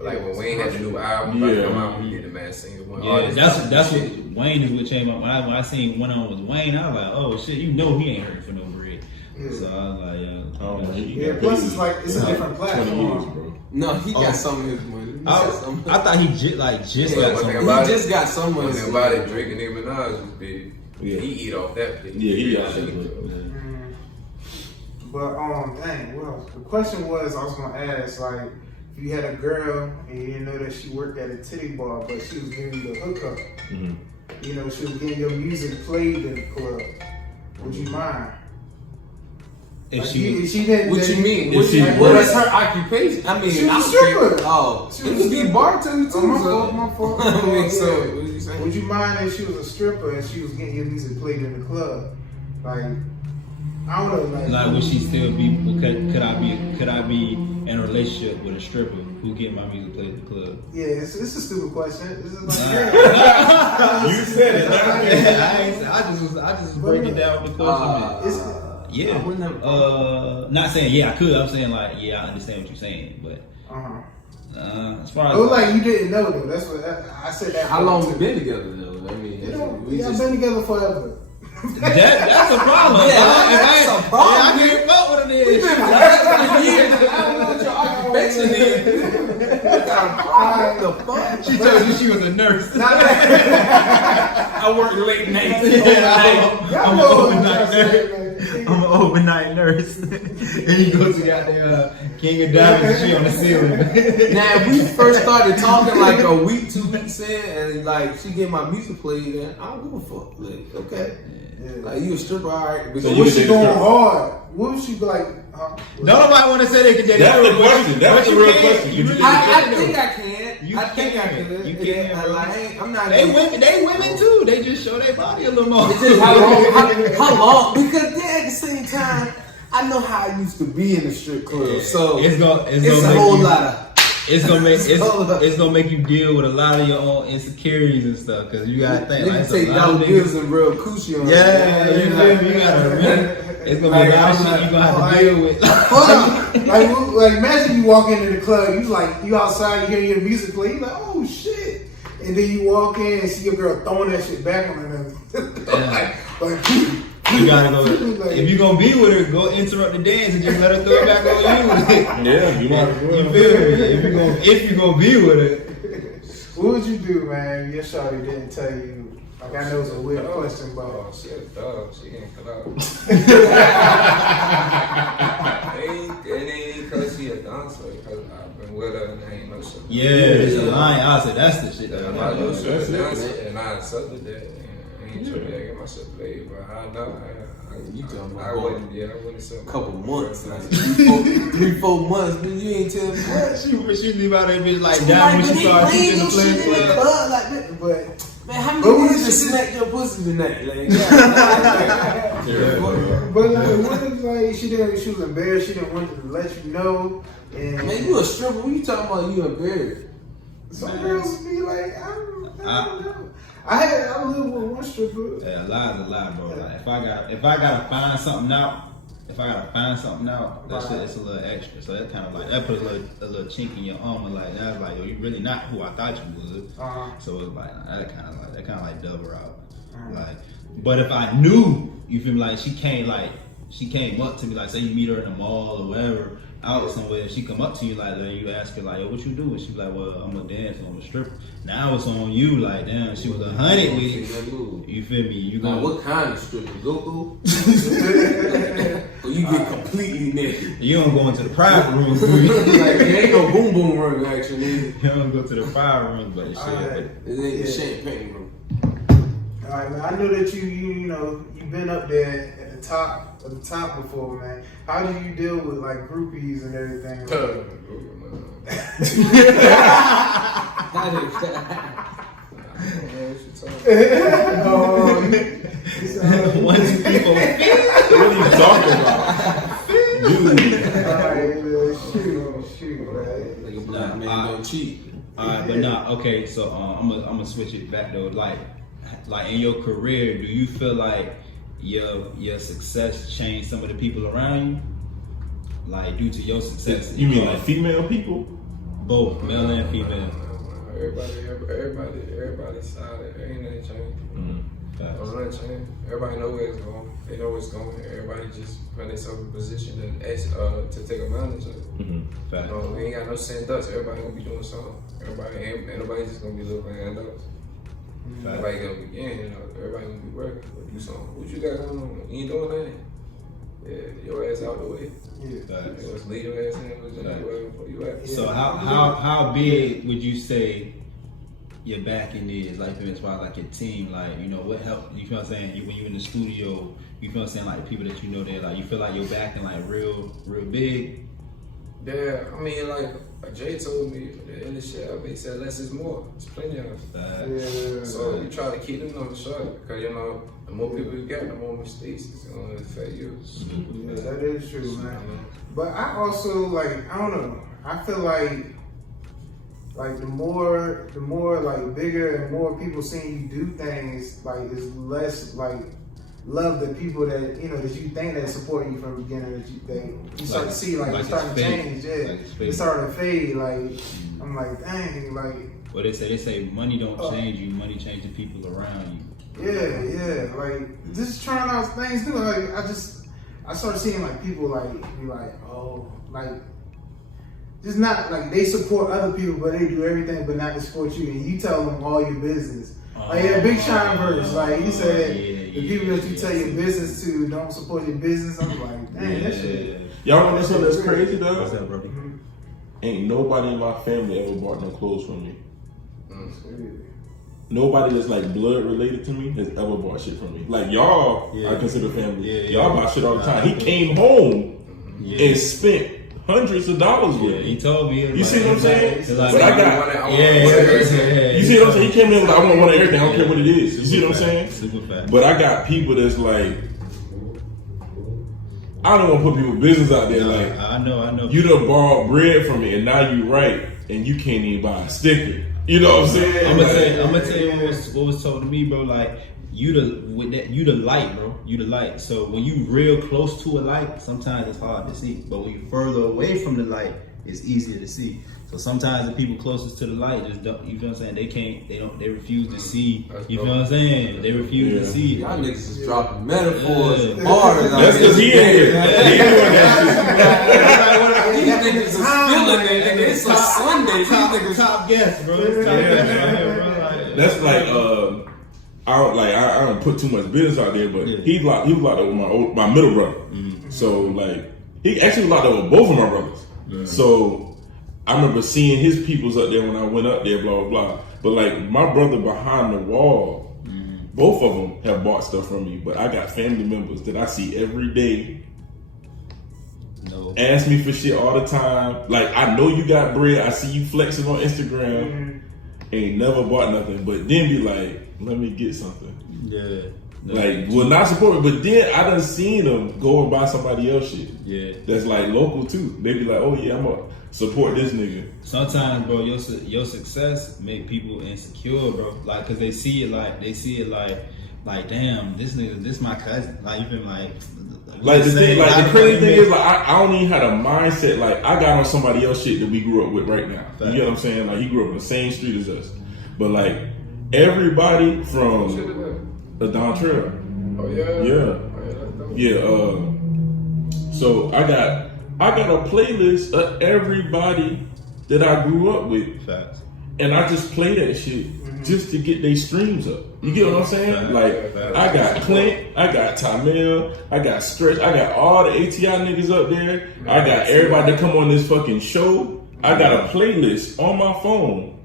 Like when Wayne had the new album, come out, he did the Masked Singer. Yeah, that's what Wayne is what changed my. When I seen Went On with Wayne, I was like, oh shit, he ain't hurting for no bread. Yeah. So I was like, plus it's a different platform. No, he got some of his money. I thought he just got some. He just got some money. One thing about it, Drake and Nicki Minaj was big. Yeah. He eat off that big. Yeah, he got that. But dang, well, the question was, I was gonna ask, like, if you had a girl and you didn't know that she worked at a titty bar, but she was giving you the hookup. She was getting your music played in the club. Would you mind? If Like, she didn't. What you mean? If she What is her occupation? I mean, She was I'm a stripper. Oh, she could be bartender too. My fault. I mean, so Yeah. what you saying? Would you mind if she was a stripper and she was getting your music played in the club? Like, I don't know. like would she still be? Could I be in a relationship with a stripper who get my music played at the club? Yeah, it's a stupid question. This is like, You said it. I just break it down with the question. Yeah. Not saying I could. I'm saying like I understand what you're saying, but as far as it was like you didn't know though. That's what I said. That How long we been together though? I mean, we I've been together forever. that's a problem. That's a problem. I can't fuck with a together then. We've been friends for years. I don't know what your occupation is. What the fuck? She told you she was a nurse. I work late nights. I'm an overnight nurse. And you go to goddamn King of Diamonds and she on the ceiling. Now, we first started talking like a week, 2 weeks in, and like she get my music played, and I don't give a fuck. Like, okay. Yeah. Like, you a stripper, alright. So was she going hard? What was she like? Nobody want to say they can date. That's the question. That's the real question. You really I can, think though. I can. You I think I can. can. You can, Yeah, bro. like, I'm not. They women too. They just show their body a little more. It's just how long? Because then at the same time, I know how I used to be in the strip club, so it's a whole lot of. It's gonna make you deal with a lot of your own insecurities and stuff because you gotta think. Niggas Like, take dollar bills and real coochie on. yeah, you feel me? You gotta really. It's gonna be a lot of shit you gonna have to deal with. Hold on. Like imagine you walk into the club, you outside, you hear your music play, you like, oh shit. And then you walk in and see your girl throwing that shit back on her. like You gotta go. If you gonna be with her, go interrupt the dance and just let her throw it back on you. Yeah, you might as well. You feel me? If you gonna be with her. what would you do, man, if your shawty didn't tell you? Like, I know it's a weird question, but Oh, she a dog. She ain't cut out. It ain't because she a dancer. Because I've been with her and I ain't no shit. Yeah, it's a line. I said that's the shit that I I'm know like. she a dancer and I accepted that. And I ain't tripping to get myself played, but I know. You talking about I wouldn't accept a couple months, like 3-4 months, but you ain't telling me what. She leave out that bitch like down when she started teaching the play. club like that. but Man, how But many we niggas just just- smacked your pussy tonight? Like, yeah. but like, what if like she was embarrassed, she didn't want to let you know, and Man, you a stripper? What you talking about? You embarrassed? some girls be like, I don't know. I lived with one stripper. Yeah, a lie is a lie, bro. Like if I gotta find something out, that shit it's a little extra. So that kind of like that put a little chink in your armor. Like that's like, yo, you really not who I thought you was. So it's like that kind of like double out. Like, but if I knew, you feel me? Like she came up to me, like say you meet her in the mall or whatever, out somewhere, she come up to you like you ask her like, yo, what you do? And she be like, well, I'm a dancer, I'm a stripper. Now it's on you, like damn, she was 100 with it. You feel me? You Now, gonna what kind of stripper? Go or you get completely naked? you don't go into the private rooms. Like, it ain't no boom boom room action. You don't go to the private rooms, but shit. Alright. It ain't the champagne room. All right, man. I know that you know you've been up there at the top before, man. How do you deal with like groupies and everything? Oh, 1, 2, 3, 4. What are you talking about? Dude. all right, man. Shoot, man. Like a black man don't cheat. Alright, but nah, okay, so I'm gonna switch it back though. Like in your career, do you feel like your success changed some of the people around you? Like due to your success? You mean like female people? Both, male and female. Everybody solid. Ain't nothing changed. Don't nothing change. Everybody know where it's going. They know where it's going. Everybody just put themselves in a position to take advantage of it. Fact. We ain't got no standouts. Everybody gonna be doing something. Ain't nobody just gonna be looking at handouts. Everybody gonna be everybody gonna be working. Do something. What you got going on? You ain't doing nothing. Yeah, your ass out the way. Facts. Just leave your ass in wherever you at. So how big would you say your backing is, like as far as like your team, like what helped? You feel what I'm saying? When you in the studio, you feel what I'm saying? Like people that you know there, like you feel like you're backing like real big. Yeah, I mean like Jay told me in the shit, he said less is more. It's plenty of us. Yeah. So you try to keep them on the shot because the more people you got, the more mistakes it's gonna affect you. Yeah, that is true, man. But I also like, I don't know. I feel like the more like bigger and more people seeing you do things, like it's less like love the people that that you think that support you from the beginning that you start to see like it's starting to change. Yeah, it's starting to fade. Like I'm like, dang, like. Well, they say money don't change you, money changes the people around you. Yeah, like just trying out things new. Like I started seeing like people like be like, oh, like just not like they support other people, but they do everything but not to support you, and you tell them all your business. Like Big Sean verse, like he said, the people that you tell your business to don't support your business. I'm like, dang, that shit. Y'all want to know something that's crazy though? What's up, bro? Ain't nobody in my family ever bought no clothes from me. Nobody that's like blood related to me has ever bought shit from me. Like y'all, I consider family. Y'all buy shit all the time. He came home and spent hundreds of dollars with me. He told me. You see what I'm saying? Like, but I got. You see what I'm saying? He came in like, I want one of everything. I don't care what it is. You see what I'm saying? Super fat. But I got people that's like, I don't want to put people's business out there. Like, I know. You done borrowed bread from me, and now you right, and you can't even buy a sticker. You know what I'm saying? I'm gonna tell you what was told to me, bro. Like you the light, bro. You the light. So when you real close to a light, sometimes it's hard to see. But when you further away from the light, it's easier to see. So sometimes the people closest to the light just don't. You feel what I'm saying? They refuse to see. You feel what I'm saying? They refuse to see. Y'all niggas is dropping metaphors and bars. That's because he in here. He doing that shit. These niggas is feeling it, and it's a Sunday. These niggas Top guest, bro. That's like I don't put too much business out there, but he was locked up with my middle brother. So like he actually locked up with both of my brothers. So I remember seeing his peoples up there when I went up there, blah blah blah. But like my brother behind the wall, both of them have bought stuff from me. But I got family members that I see every day. Ask me for shit all the time. Like I know you got bread. I see you flexing on Instagram. Ain't never bought nothing, but then be like, let me get something. Yeah. Like, will not support me, but then I done seen them go and buy somebody else shit. Yeah. That's like local too. They be like, oh yeah, I'm gonna support this nigga. Sometimes, bro, your success make people insecure, bro. Like, cause they see it like, damn, this nigga, this my cousin. Like, you feel like the thing, like the crazy thing is, like I don't even have a mindset. Like I got on somebody else shit that we grew up with right now. You get what I'm saying? Like he grew up in the same street as us, but like everybody from the Dontrell. So I got a playlist of everybody that I grew up with. Facts. And I just play that shit just to get their streams up. You get what I'm saying? Like, I got Clint, I got Tamel, I got Stretch, I got all the ATI niggas up there. I got everybody that come on this fucking show. I got a playlist on my phone.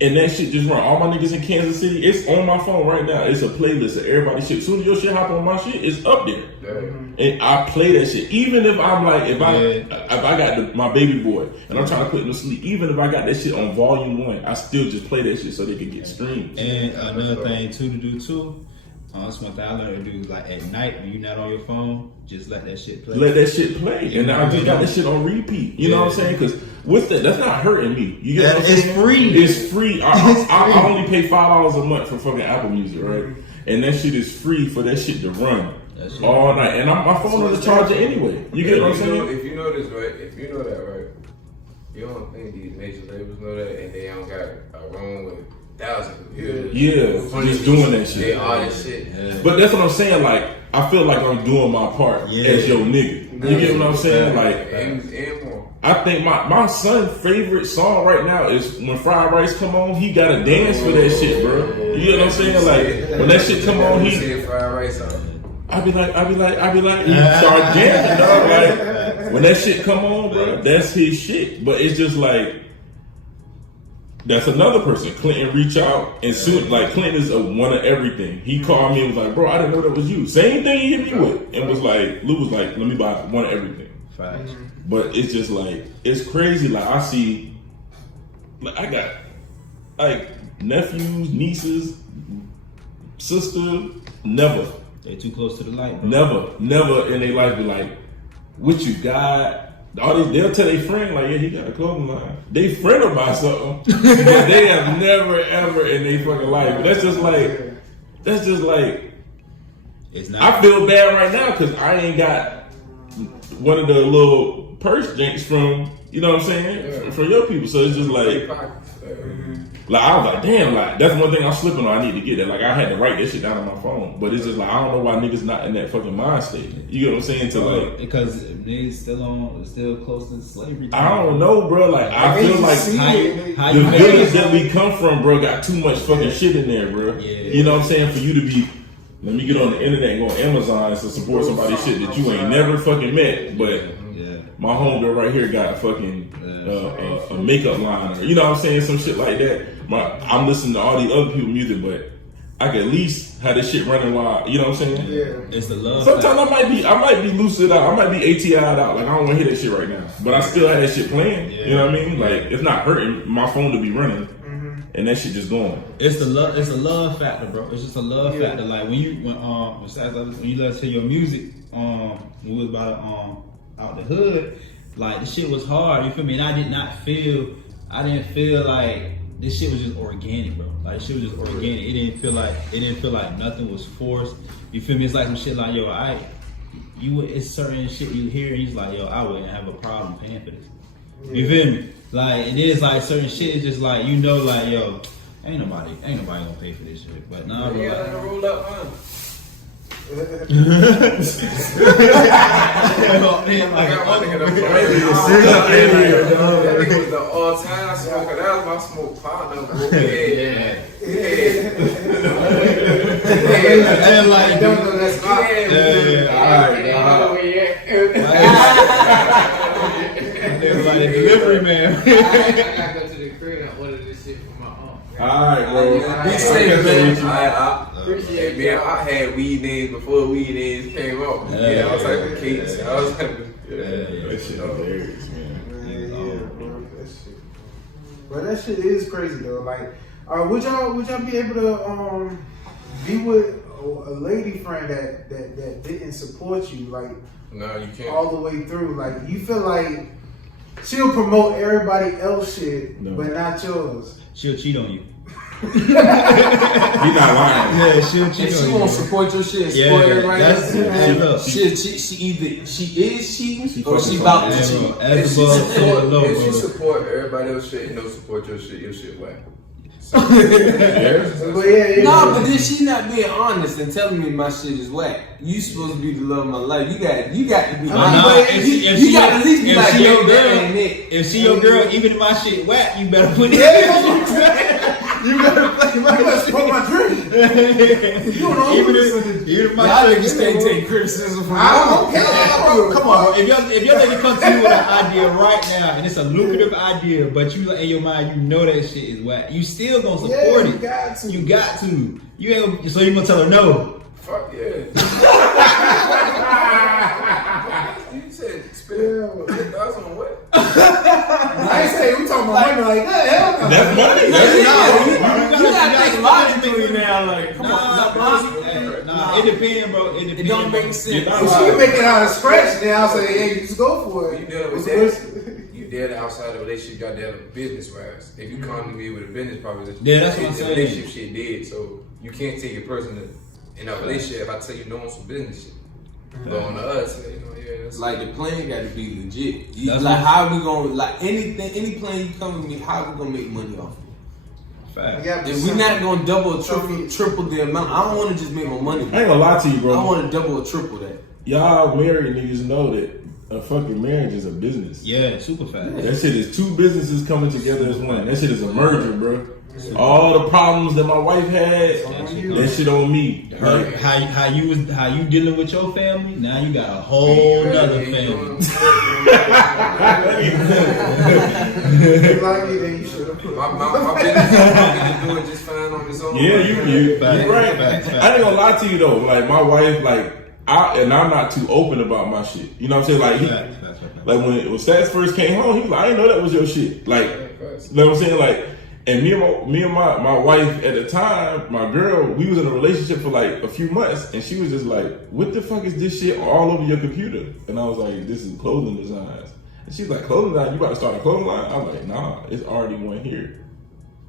And that shit just run. All my niggas in Kansas City, it's on my phone right now. It's a playlist of everybody's shit. As soon as your shit hop on my shit, it's up there. And I play that shit. Even if I'm like, if I got my baby boy and I'm trying to put him to sleep, even if I got that shit on volume 1, I still just play that shit so they can get streams. And another thing too to do too, that's one thing I learned to do is like at night when you're not on your phone, just let that shit play. Let that shit play. And I just got that shit on repeat. You know what I'm saying? Because with that, that's not hurting me. You get what I'm saying? It's free. It's free. I only pay $5 a month for fucking Apple Music, right? And that shit is free for that shit to run all night. And my phone is a charger anyway. You get what I'm saying? If you know this, right? If you know that, right? You don't think these major labels know that, and they don't got a room with thousands of computers. Yeah, just doing that shit. They all that shit. But that's what I'm saying. Like, I feel like I'm doing my part as your nigga. You get what I'm saying? Like, and more. I think my son's favorite song right now is when Fried Rice come on. He gotta dance for that shit, bro. You get what I'm saying? Like when that shit come on, he. Fried Rice on. I be like, he start dancing, dog. Like when that shit come on, bro, that's his shit. But it's just like. That's another person. Clinton reach out and soon, like Clinton is one of everything. He called me and was like, "Bro, I didn't know that was you." Same thing he hit me with, and was like, "Lou was like, let me buy one of everything." Facts. But it's just like it's crazy. Like I see, like I got like nephews, nieces, sister. Never. They too close to the light. Bro. Never in their life be like, "What you got?" They'll tell their friend like, yeah, he got a clothing line. They friend will buy something, but they have never ever in their fucking life. But that's just like. It's not. I feel bad right now because I ain't got one of the little purse jinx from, you know what I'm saying, from your people. So it's just like I was like, damn, like that's one thing I'm slipping on. I need to get that. Like I had to write that shit down on my phone, but it's just like I don't know why niggas not in that fucking mind state. You get what I'm saying? To like because niggas still close to slavery. I don't know, bro. Like I feel like how the you village that we come from, bro, got too much fucking shit in there, bro. Yeah. You know what I'm saying? For you to be, let me get on the internet and go on Amazon to support somebody's shit that you ain't never fucking met, but. My homegirl right here got a fucking a makeup line, or you know what I'm saying, some shit like that. I'm listening to all the other people's music, but I can at least have this shit running while, you know what I'm saying? Yeah. It's the love. Sometimes I might be lucid out, I might be ATI'd out, like I don't want to hear that shit right now, but I still have that shit playing. You know what I mean? Like it's not hurting my phone to be running, and that shit just going. It's the love. It's a love factor, bro. It's just a love factor. Like when you listen to your music, it was about out the hood, like this shit was hard, you feel me? And I didn't feel like this shit was just organic, bro. Like shit was just organic. It didn't feel like nothing was forced. You feel me? It's like some shit like, yo, it's certain shit you hear and he's like, yo, I wouldn't have a problem paying for this. You feel me? Like it is like certain shit is just like, you know, like, yo, ain't nobody gonna pay for this shit. But nah, bro. Yeah, like, roll up, man. Yeah. I got one nigga that nigga was the all-time smoker. That was my smoke partner, bro. Yeah. And like, Don't know that's not. like the delivery man. I gotta go to the crib and order this shit for my aunt. Alright, bro. Be safe, man. I Appreciate it. Man, I had weed names before weed names came out. Yeah, all type of cakes. I was like, That shit hilarious, man. Yeah, bro. That shit. But that shit is crazy though. Like, would y'all be able to be with a lady friend that didn't support you, like no, you can't. all the way through? Like, you feel like she'll promote everybody else shit, but not yours. She'll cheat on you. He not lying. Yeah, she'll cheat If on she you. won't support your shit, support everybody else, that's she is cheating or she about to cheat. As above, so below, If you bro. support everybody else shit and don't support your shit whack. But yeah. No, but then she not being honest and telling me my shit is whack. You supposed to be the love of my life. You got to be honest. You got to at least be like, yo, that ain't it. If she your girl, even if my shit whack, you better put it. You better play my shit. Support my dream. You don't know. Even if my Y'all shit niggas can't take criticism from I don't care. Come on, if your lady comes to you with an idea right now and it's a lucrative idea, but you in your mind you know that shit is whack, you still gonna support it. You got to. You got to. You ain't gonna, so you gonna tell her no. Fuck yeah. You said spend $10,000 on what? I ain't saying we talking about money like that. Hell no. That's money. You gotta think logically now. Like, come on, Nah, it depends, bro. It depends. it don't make sense. If she can make it out of scratch, then I'll say, hey, just go for You it. dealing with that? You dead outside of a relationship, got dead business wise. If you come to me with a business proposition, Yeah, that's what I'm the saying. relationship shit dead. So you can't take it personal in a relationship if I tell you no on some business shit. But on the other side, you know, yeah, that's Like the plan got to be legit. That's Like what- how we gonna any plan you come with me? How we gonna make money off of it? Fact. If we not gonna double or triple the amount, I don't want to just make my money. I ain't gonna lie to you, I bro. want to double or triple that. Y'all married niggas know that a fucking marriage is a business. Yeah, super fast. That shit is two businesses coming together as one. That shit is a merger, bro. All the problems that my wife had, that shit on me. Like, How you dealing with your family? Now you got a whole nother family. Like it, then you should have put my business is doing just fine on its own. yeah, you Fact, right. fact. I ain't gonna lie to you though. Like my wife, like I'm not too open about my shit. You know what I'm saying? Like like when Stats first came home, he was like, I didn't know that was your shit. Like, you know what I'm saying? Like, and me and my wife at the time, my girl, we was in a relationship for like a few months, and she was just like, what the fuck is this shit all over your computer? And I was like, this is clothing designs. And she's like, clothing design? You about to start a clothing line? I'm like, nah, it's already one here.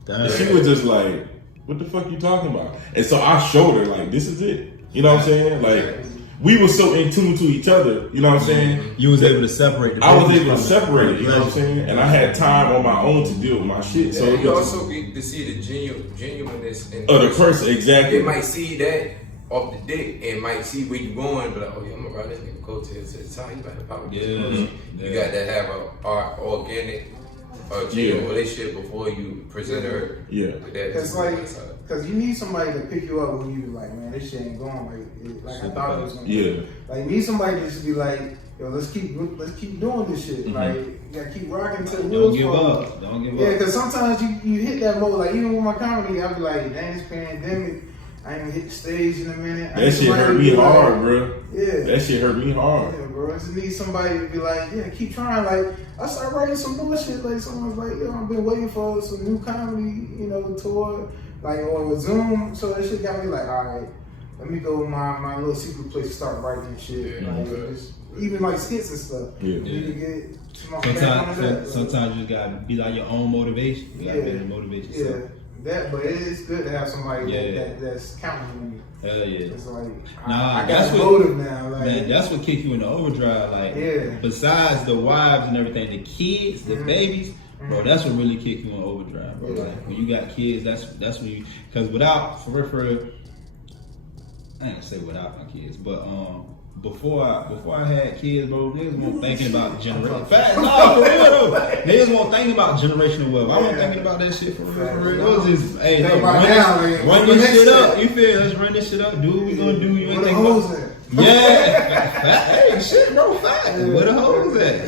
And she was just like, what the fuck you talking about? And so I showed her, like, this is it. You know what I'm saying? Like, we were so in tune to each other. You know what I'm saying? You was able to separate. I was able to separate it. You know what I'm saying? And I had time on my own to deal with my shit. So you also get to see the genuineness in the person. Exactly. They might see that off the dick and might see where you going, but like, oh yeah, I'm gonna ride this nigga coattail to the time. You better pop this bullshit. You got to have a organic, genuine relationship before you present her. Yeah. It's like, cause you need somebody to pick you up when you like, man, this shit ain't going like I thought it was gonna. Yeah. Like, you need somebody to just be like, yo, let's keep doing this shit. Like, you gotta keep rocking till the wheels fall. Don't give up. Yeah, cause sometimes you hit that mode. Like, even with my comedy, I be like, damn, this pandemic, I ain't gonna hit the stage in a minute. That shit hurt me hard, bro. Yeah. That shit hurt me hard. Yeah, bro. I just need somebody to be like, yeah, keep trying. Like, I started writing some bullshit. Like, someone's like, yo, I've been waiting for some new comedy, tour, like, or Zoom. So that shit got me like, all right, let me go to my little secret place and start writing shit. Yeah, like, just, even like skits and stuff. Yeah. You need to get Sometimes you just gotta be like your own motivation. You gotta be able to motivate yourself. Yeah, but it is good to have somebody that's counting on you. Hell yeah. It's like, Nah, I got motive now. Like, man, that's what kick you into overdrive. Like, besides the wives and everything, the kids, the babies, bro, that's what really kick you in overdrive, bro. Yeah. Like, when you got kids, that's when you, because without, for real, I ain't gonna say without my kids, but before I had kids, bro, niggas weren't thinking about generational. Fact, no, for real though. Niggas weren't thinking about generational wealth. I wasn't thinking about that shit for real. It was just, hey, no, run this shit up. You feel? Let's run this shit up. Do what we gonna do. You ain't thinking about. Yeah. Hey, shit, bro. Fact. Where the hoes at?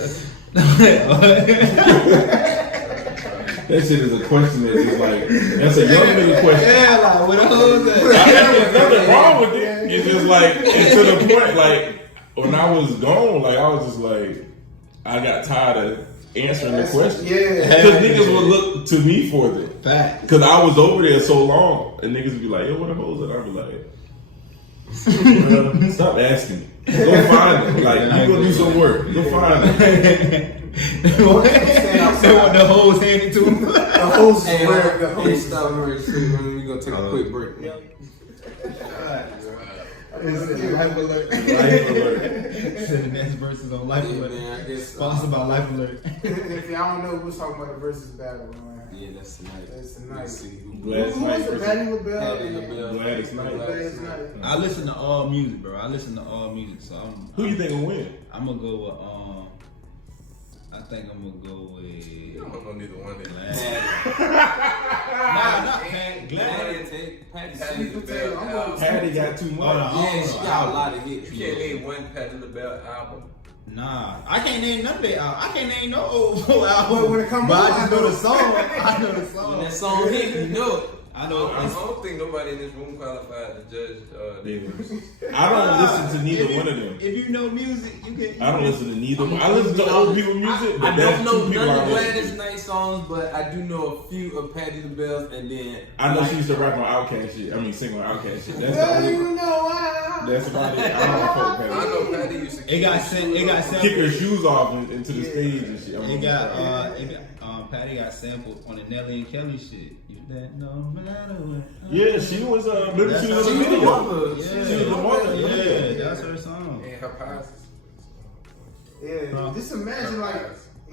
That shit is a question that's just like, that's a young nigga question. Yeah, like, where the hoes at? There's nothing wrong with it. It's just like, it's to the point, like, when I was gone, like, I was just like, I got tired of answering the question. Yeah. Because niggas would look to me for that. Fact. Because I was over there so long, and niggas would be like, yo, where the hoes at? I'd be like, stop asking. Go find them. Like, you go do some work. Go find them. What the hoes handed to him? The host is where the Hey, host stop very soon. We're gonna take a quick break. Life alert. Life alert. The next verse is on Life Alert. Man, I guess Sponsored by Life Alert. If y'all don't know, we're talking about the versus battle, man. Yeah, that's tonight. That's tonight. Let's see who Gladys Who Knight was it? versus Patty LaBelle. Patty LaBelle. Gladys Knight. Gladys Knight. I listen to all music, bro. I listen to all music, so Who you think will win? I'm gonna go with I think I'm gonna go with I don't know neither one of them. Nah, not Patty. Gladys. Patty LaBelle. Patty got too much. Yeah, she got a lot of hits. You can't name one Patty LaBelle album. Nah, I can't name none of their albums. I can't name no old album. But when it comes I on, just know the song. I know the When song. that song hit, you know it. I know. I don't think nobody in this room qualified to judge I don't listen to neither one of them. If you know music, you can. I don't listen to neither one. I listen to old people music, but I that's don't know two people none of I listen Gladys to. Knight songs, but I do know a few of Patty LaBelle's, and then I know she used to rap on Outkast shit. I mean, sing on Outkast shit. That's the Well, only. you know why. That's about it. I don't fuck I Patty. know Patty used to It got sampled. Kick her shoes off into the stage and shit. Patty got sampled on the Nelly and Kelly shit. You that no matter what. Yeah, she was. Maybe she was she in was the the video. mother. Yeah, She was the mother. yeah, that's her song. and her pies. Yeah, just imagine like,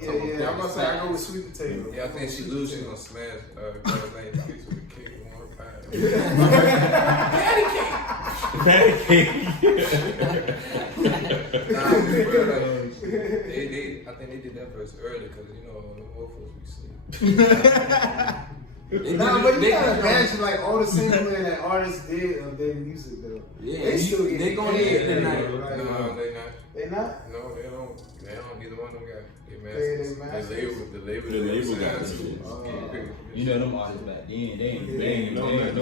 yeah, I'm about to say I go with sweet potato. Yeah, I think she lose. She gonna smash Gladys Knight with a kick on her pies. Patty cake. Nah, bro, like, I think they did that verse early because the mofos be sleep. Nah, but you gotta imagine like all the sampling that artists did of their music though. Yeah, They still get they gonna paid hit tonight. No, they not. They not? No, they don't. They don't. Neither one of them got their They masters. The label got got the too. You know them artists back then, they ain't know about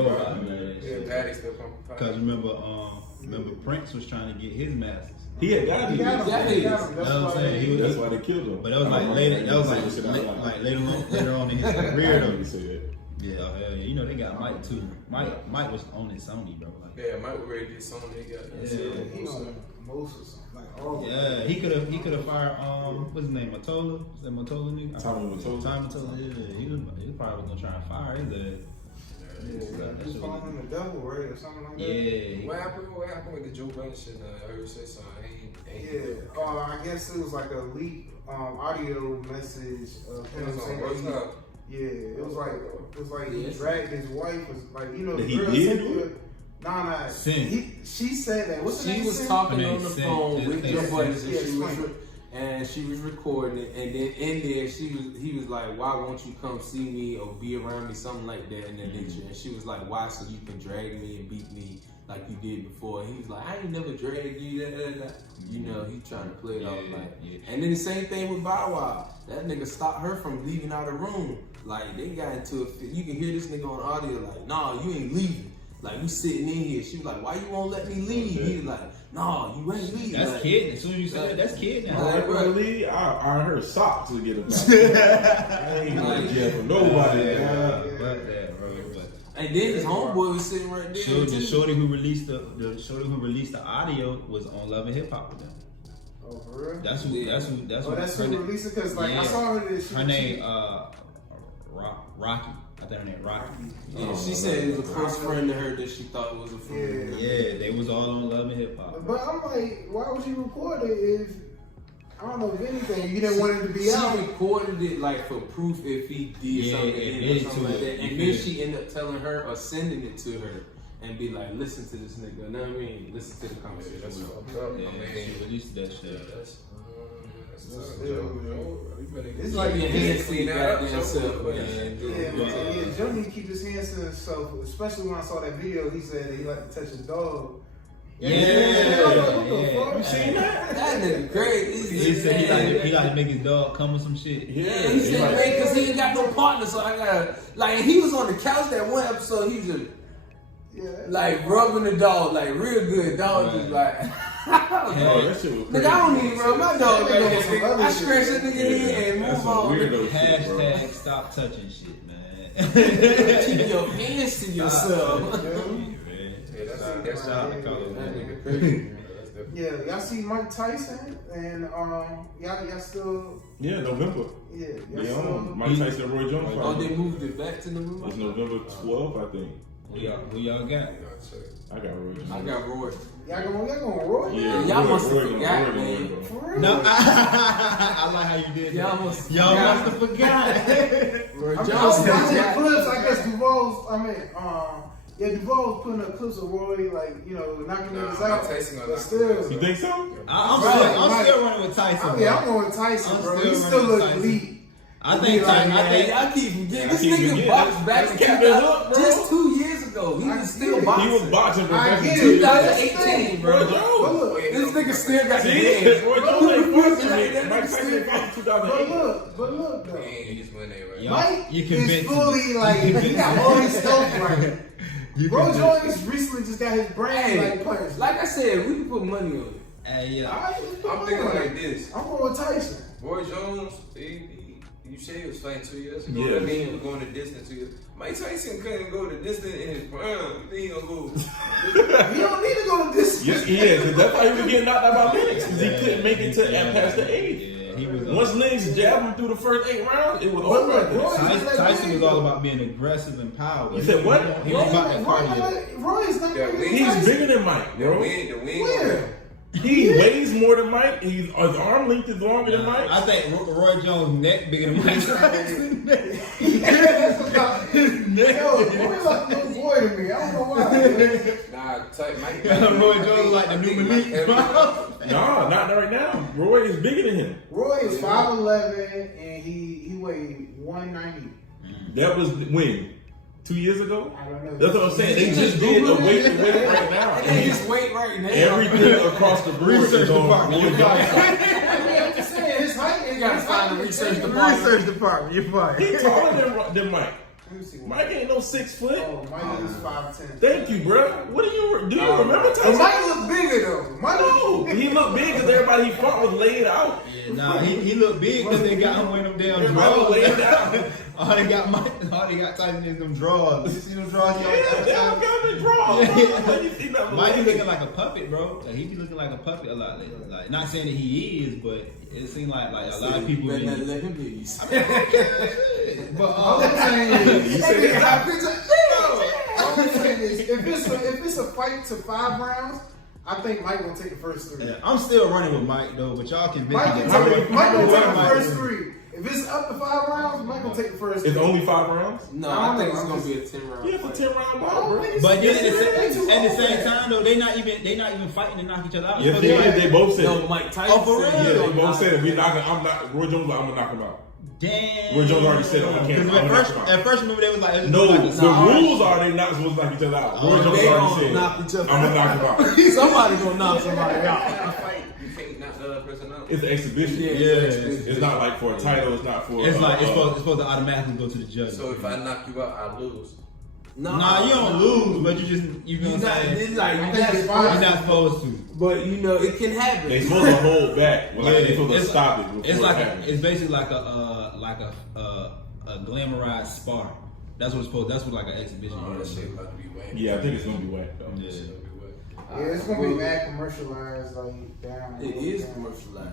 none of that shit. Patty still pumping pies. Cause remember Prince was trying to get his masters. He had got He got him. Yeah, He got him. That's what I'm saying. He was, That's why they killed him. but that was like later. That was like later on in his career though. Yeah, hell yeah. You know they got Mike too. Mike was on his Sony, bro. Like, Yeah, Mike already did something. They got that. Yeah. He on Moses, like all of them. yeah, he could have fired what's his name, Mottola? Is that Mottola nigga? Tommy Mottola. Tommy Mottola. Yeah, he was probably gonna try and fire his ass. He's following the devil, right, or something like that. Yeah. What happened with the Joe Budden shit? I heard you say something. Yeah. I guess it was like a leak audio message of him saying. Yeah, it was like he dragged his wife. Was like, you know, the he girl did said, do it? Nah. Sin. She said that. What's her name? She was Sin? talking Her on the name phone Sin. with Yeah, Joe Budden, yeah, and she was recording it, and then in there he was like, "Why won't you come see me or be around me?" Something like that in that nature. And she was like, "Why? So you can drag me and beat me like you did before." And he was like, "I ain't never dragged you." You know, he trying to play it off like. Yeah. And then the same thing with Bow Wow. That nigga stopped her from leaving out of the room. Like they got into a fit. You can hear this nigga on audio like, "Nah, you ain't leaving." Like we sitting in here. She was like, "Why you won't let me leave?" He was like, "Nah, you ain't leaving." That's like, kid. As soon as you said that, that's kid now. Like, Really, I heard socks to get him back. I ain't going to jail for nobody. And then his homeboy was sitting right there. The shorty who released the audio was on Love and Hip Hop with them. Oh, for real? That's who released it, because like I saw her that her name Rocky. I think her name Rocky. Yeah, she said it was a close friend to her that she thought was a friend. Yeah, they was all on Love and Hip Hop. But I'm like, why would you record it if, I don't know, if anything, you didn't want it to be out? She recorded it like for proof if he did something or something like that. And then she ended up telling her or sending it to her and be like, "Listen to this nigga." You know what I mean? Listen to the conversation. That's fucked up, Yeah, she released that shit. It's like your hands to your goddamn self, man. Yeah, Joe need to keep his hands to himself, especially when I saw that video. He said that he liked to touch his dog. Yeah. You seen that? That nigga crazy. He said he like to make his dog come with some shit. Yeah, he said, "Man, because he ain't got no partner, so I gotta." Like, he was on the couch that one episode. He was just like rubbing the dog, like real good. Dog just like. That shit was Nigga, crazy. I don't need rub my dog. Nigga, I scratch that nigga in and That's move some on. weirdo shit, bro. Hashtag stop touching shit, man. Keep your hands to yourself. That's Shout out to Carlos. Yeah, y'all see Mike Tyson and y'all still November. y'all Yeah, still Mike Tyson and Roy Jones. Oh, they moved it back to November? It's November 12th, I think. Who y'all got? I got Roy Jones. I got Roy. y'all going Roy? Yeah, Y'all Roy- must have Roy- forgot, Roy- man. Roy- For real? No, I like how you did that. Y'all must have forgot. Roy I Jones was watching got clips. I guess Duval was putting up clips of Roy, like, you know, knocking niggas out. But still, You think so? I'm still running with Tyson. I'm going with Tyson, I'm bro. still He still running with look Tyson. elite. I think I keep forgetting. This keep nigga forgetting. boxed back Let's to keep it up, bro. just 2 years ago. He was still boxing. He was boxing I professionally. get it. 2018, bro. Roy Jones. This nigga still got the See, hands. Roy Jones ain't boxing That me. nigga Mike still Tyson got- fought in 2008. But look, though. He's winning right Yo, Mike you is convinced fully, me. like, he got all his stuff right. You Roy convinced Jones recently just got his brain, Hey, like, punched. like I said, we can put money on it. Hey, yeah. Alright, let's put I'm money thinking on like it. this. I'm going with Tyson. Roy Jones, you said he was fighting 2 years ago. Yeah. I mean, he was going the distance 2 years. Mike Tyson couldn't go the distance in his prime. You think he gonna go? He don't need to go to this. Yes, he is. 'Cause that's why he was getting knocked out by Lennox. Because he couldn't make it to past the 8th. Yeah, he was. Once Lennox jabbed him through the first 8 rounds, it was But over. look, Roy- Tyson was all about being aggressive and powerful. You said what? He was about that cardio. Roy's not Yeah, bigger than He's Tyson. bigger than Mike, The bro. win. Where? He weighs more than Mike. His arm length is longer than Mike. I think Roy Jones' neck bigger than Mike Tyson. That's about his neck. Yo, Roy like a little boy to me. I don't know why. Nah, Mike. Roy Jones like the new Malik. No, not right now. Roy is bigger than him. Roy is 5'11" and he weighed 190. That was when? 2 years ago? I don't know. That's what I'm saying. They just did a weight right now. And And just wait right now. everything across the board Research is on department. Roy Jones. I'm just saying, his height. You gotta find the research department. department, you're fine. He's taller than Mike. Let me see. Mike ain't no 6 foot. Oh, Mike is 5'10". Thank you, bro. What do you remember But Tyson? Mike look bigger though. Mike No, he looked big because everybody he fought was laid out. Nah, he looked big because they got him wearing them damn Everybody was laid drawers. out. All they got Tyson is them drawers. You see them drawers? Yeah, they don't got the draw. Yeah. Mike be looking like a puppet, bro. Like, he be looking like a puppet a lot lately. Like, not saying that he is, but it seems like a lot of people. Better Be, not let him hear you. but all I'm saying is, You said he it. got picture. if it's a fight to 5 rounds, I think Mike gonna take the first 3. Yeah, I'm still running with Mike though, but y'all can Mike gonna take the first 3. If it's up to 5 rounds, Mike gonna take the first 3. It's only 5 rounds? No, I think it's gonna be a 10 round. Yeah, it's a 10-round battle, bro. But then at the same time though, they not even fighting to knock each other out. Yes, they both said. No, Mike Tyson. For real? said Yeah, he they gonna both knock said him it. We out. knocking. I'm not. Roy Jones. I'm gonna knock him out. Damn. Roy Jones already said on camera. Because at first, remember they was like, No, the rules are they not supposed to knock each other out. Roy Jones They already gonna said. knock each other I'm gonna knock him out. Somebody gonna knock somebody out. You can't knock the other person out. It's an exhibition. Yeah. It's not like for a title. It's not for. It's like it's supposed to automatically go to the judge. So if I knock you out, I lose. Nah, you don't lose, but you know what I'm saying? It's like You're not supposed to. but you know it can happen. They supposed to hold back. Like they supposed to stop it. It's before like it happens. it's basically like a glamorized spar. That's what it's supposed. That's what like an exhibition. Oh, that shit about to be whack. Yeah, I think it's gonna be whack though. Yeah. Yeah, it's gonna be mad commercialized, like down. It is commercialized.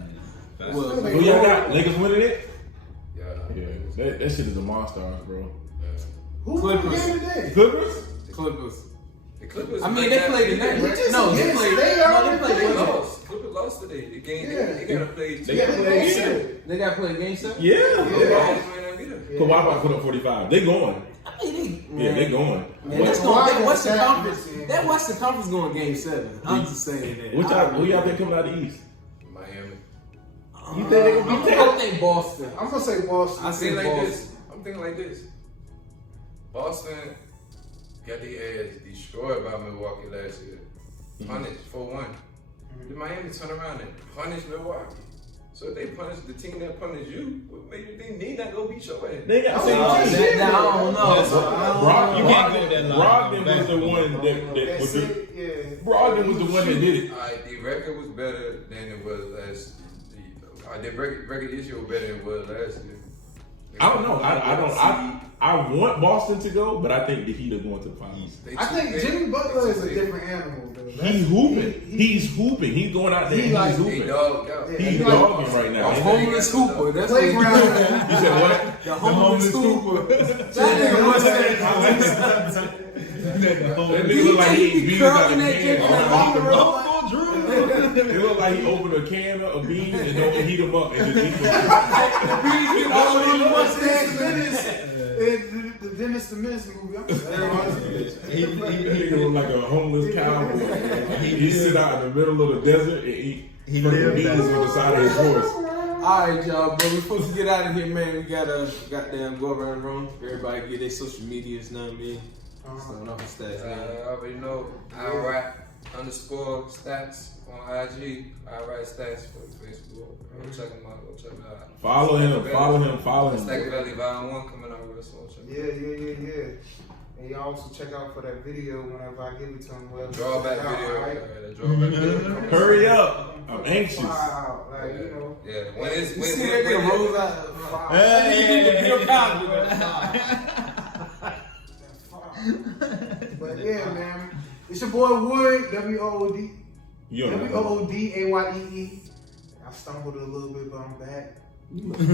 Facts. Well, Who y'all got? Lakers winning it? Yeah. Yeah, that shit is a monster, bro. Who won the Clippers. game today? Clippers? Clippers. The Clippers. I mean, they played tonight. They just- No, they yes, played. they No, already they played. played. Clippers. lost. Clippers lost today. The game. Yeah. They gotta play. They gotta play again. They got to play game 7. Yeah. Yeah. Kawhi about to put up 45. They going. I mean, Yeah, they going. Man, that's Kawhi going. That gonna Western stab Conference. you, man. That Western Conference going game 7. I'm just saying that. Who y'all think coming out of the East? Miami. You think they gonna beat I think Boston. I'm gonna say Boston. I I'm say thinking like Boston. this. I'm thinking like this. Boston got their ass destroyed by Milwaukee last year. Punished 4-1. The Miami turn around and punish Milwaukee. So if they punish the team that punished you, what made you think they not gonna beat your ass? They got the same team. I don't know. You can't go that line. Brogdon was the one that was That's the. it. Yeah. Brogdon was the one that did it. The record was better than it was last year. The record this year was better than it was last year. I don't know. I want Boston to go, but I think the Heat are going to the finals. I think Jimmy Butler is a different animal, though. He's hooping. He's hooping. He's going out there. He He's like- He hooping. dogged out. Yeah. He's He dogging right now. A homeless hooper. That's what Playground. You said what? The homeless hooper. That nigga was That nigga look like he ate beans out of curling a that can. chicken in the locker room. It look like he opened a can of beans and don't heat them up and just eat them. The Dennis the Menace movie. I'm sorry. That nigga look like a homeless cowboy. He sit out in the middle of the desert and eat fucking beans on the side of his horse. Alright, y'all, but before we get out of here, man, we gotta goddamn go around the room. Everybody get their social medias, know what I mean? Starting off with stats, man. I already know. _stats on IG. I write stats for Facebook. Go check them out. Follow him. Stackavelle Volume 1 coming out real soon. Yeah. And y'all also check out for that video whenever I give it to him. Drawback video. Right? Drawback video. Hurry up. I'm anxious. Wow, like, you know. Yeah. When it's You see that nigga rolls out. But yeah, man. It's your boy Wood, W-O-O-D. W-O-O-D-A-Y-E-E. I stumbled a little bit, but I'm back.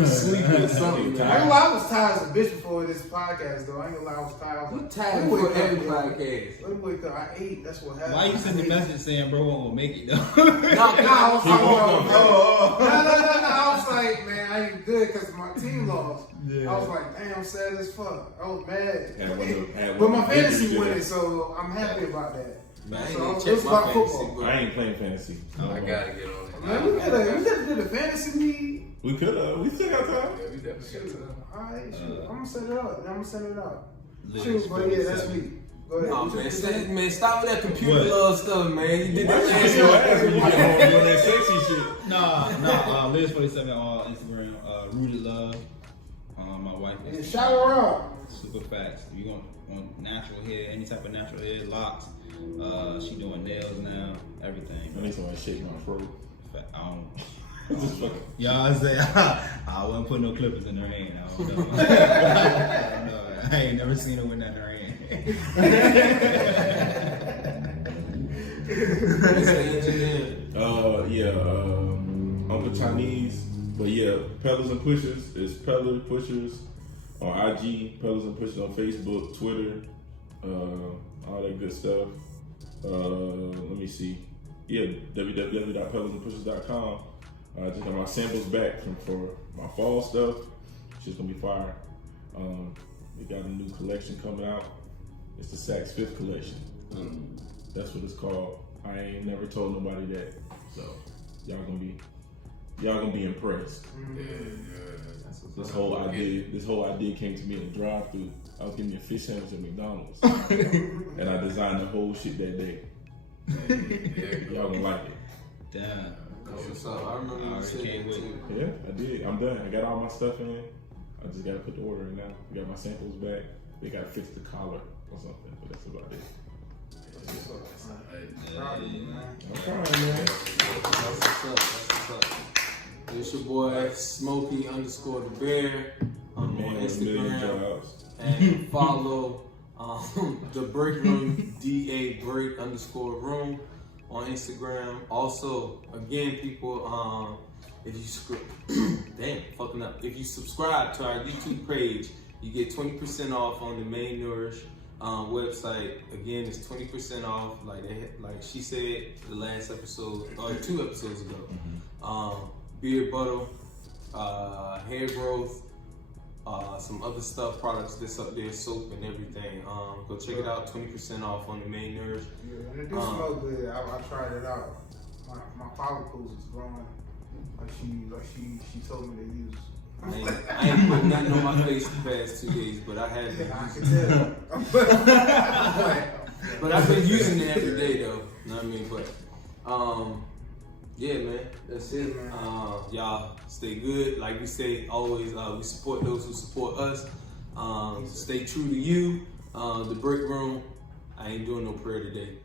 Sleeping or something, I ain't man. gonna lie, I was tired as a bitch before this podcast, though. I ain't gonna lie, I was tired. I was You like, tired let me for wake up, every yo. podcast. Let me wake up. I ate. That's what happened. Why you send the message saying bro won't make it though? No, I was He won't come. no. I was like, man, I ain't good because my team lost. Yeah. I was like, damn, I'm sad as fuck. I was mad. Had one of But my the fantasy victories winning, today. so I'm happy about that. Man, I So ain't even it's check about my football. fantasy, I ain't playing fantasy. I gotta get on it. Man, we could have did a fantasy league. We could have. We still got time. Yeah, we definitely got time. Alright, shoot. I'm gonna set it up. Liz, Shoot, but yeah, that's 47. me. Go ahead. No, man, stop with that computer What? love stuff, man. You did Why that you last your year. ass when you get home doing that sexy shit? Nah, Liz47 on Instagram, Rooted Love. My wife Yeah, is shout her out. super facts. You want natural hair, any type of natural hair, locks. She doing nails now, everything. I need somebody to shake my throat. I don't. Just fucking. Y'all say I wouldn't put no clippers in her hand. I don't know. I don't know. I ain't never seen her with that in her hand. Uncle Chinese. But yeah, Pellers and Pushers is Peller Pushers on IG, Pellers and Pushers on Facebook, Twitter, all that good stuff. Let me see. Yeah, www.pelicanpushes.com. I just got my samples back for my fall stuff. It's gonna be fire. We got a new collection coming out. It's the Saks 5th collection. That's what it's called. I ain't never told nobody that, so y'all gonna be impressed. This whole idea came to me in the drive-thru. I was getting me a fish sandwich at McDonald's, and I designed the whole shit that day. Y'all gonna like it. Damn. What's up? I remember you said that too. Yeah, I did. I'm done. I got all my stuff in. I just gotta put the order in now. We got my samples back. They gotta fix the collar or something, but that's about it. Proud of you, man. I'm trying, man. That's what's up. It's your boy Smokey_the_bear on Instagram, and follow the Breakroom DA_break_room on Instagram. Also, again, people, if you if you subscribe to our YouTube page, you get 20% off on the Main Nourish website. Again, it's 20% off, like she said the last episode or 2 episodes ago. Beard butter, hair growth, some other stuff, products that's up there, soap and everything. Go check it out, 20% off on the Main Nourish. Yeah, and it do smell good. I tried it out. My follicles is growing like she told me to use. I ain't put nothing on my face the past 2 days, but I have been I using can tell. But I've been using it every day though. You know what I mean? But yeah, man, that's it, man. Y'all stay good. Like we say always, we support those who support us. Stay true to you. The Breakroom. I ain't doing no prayer today.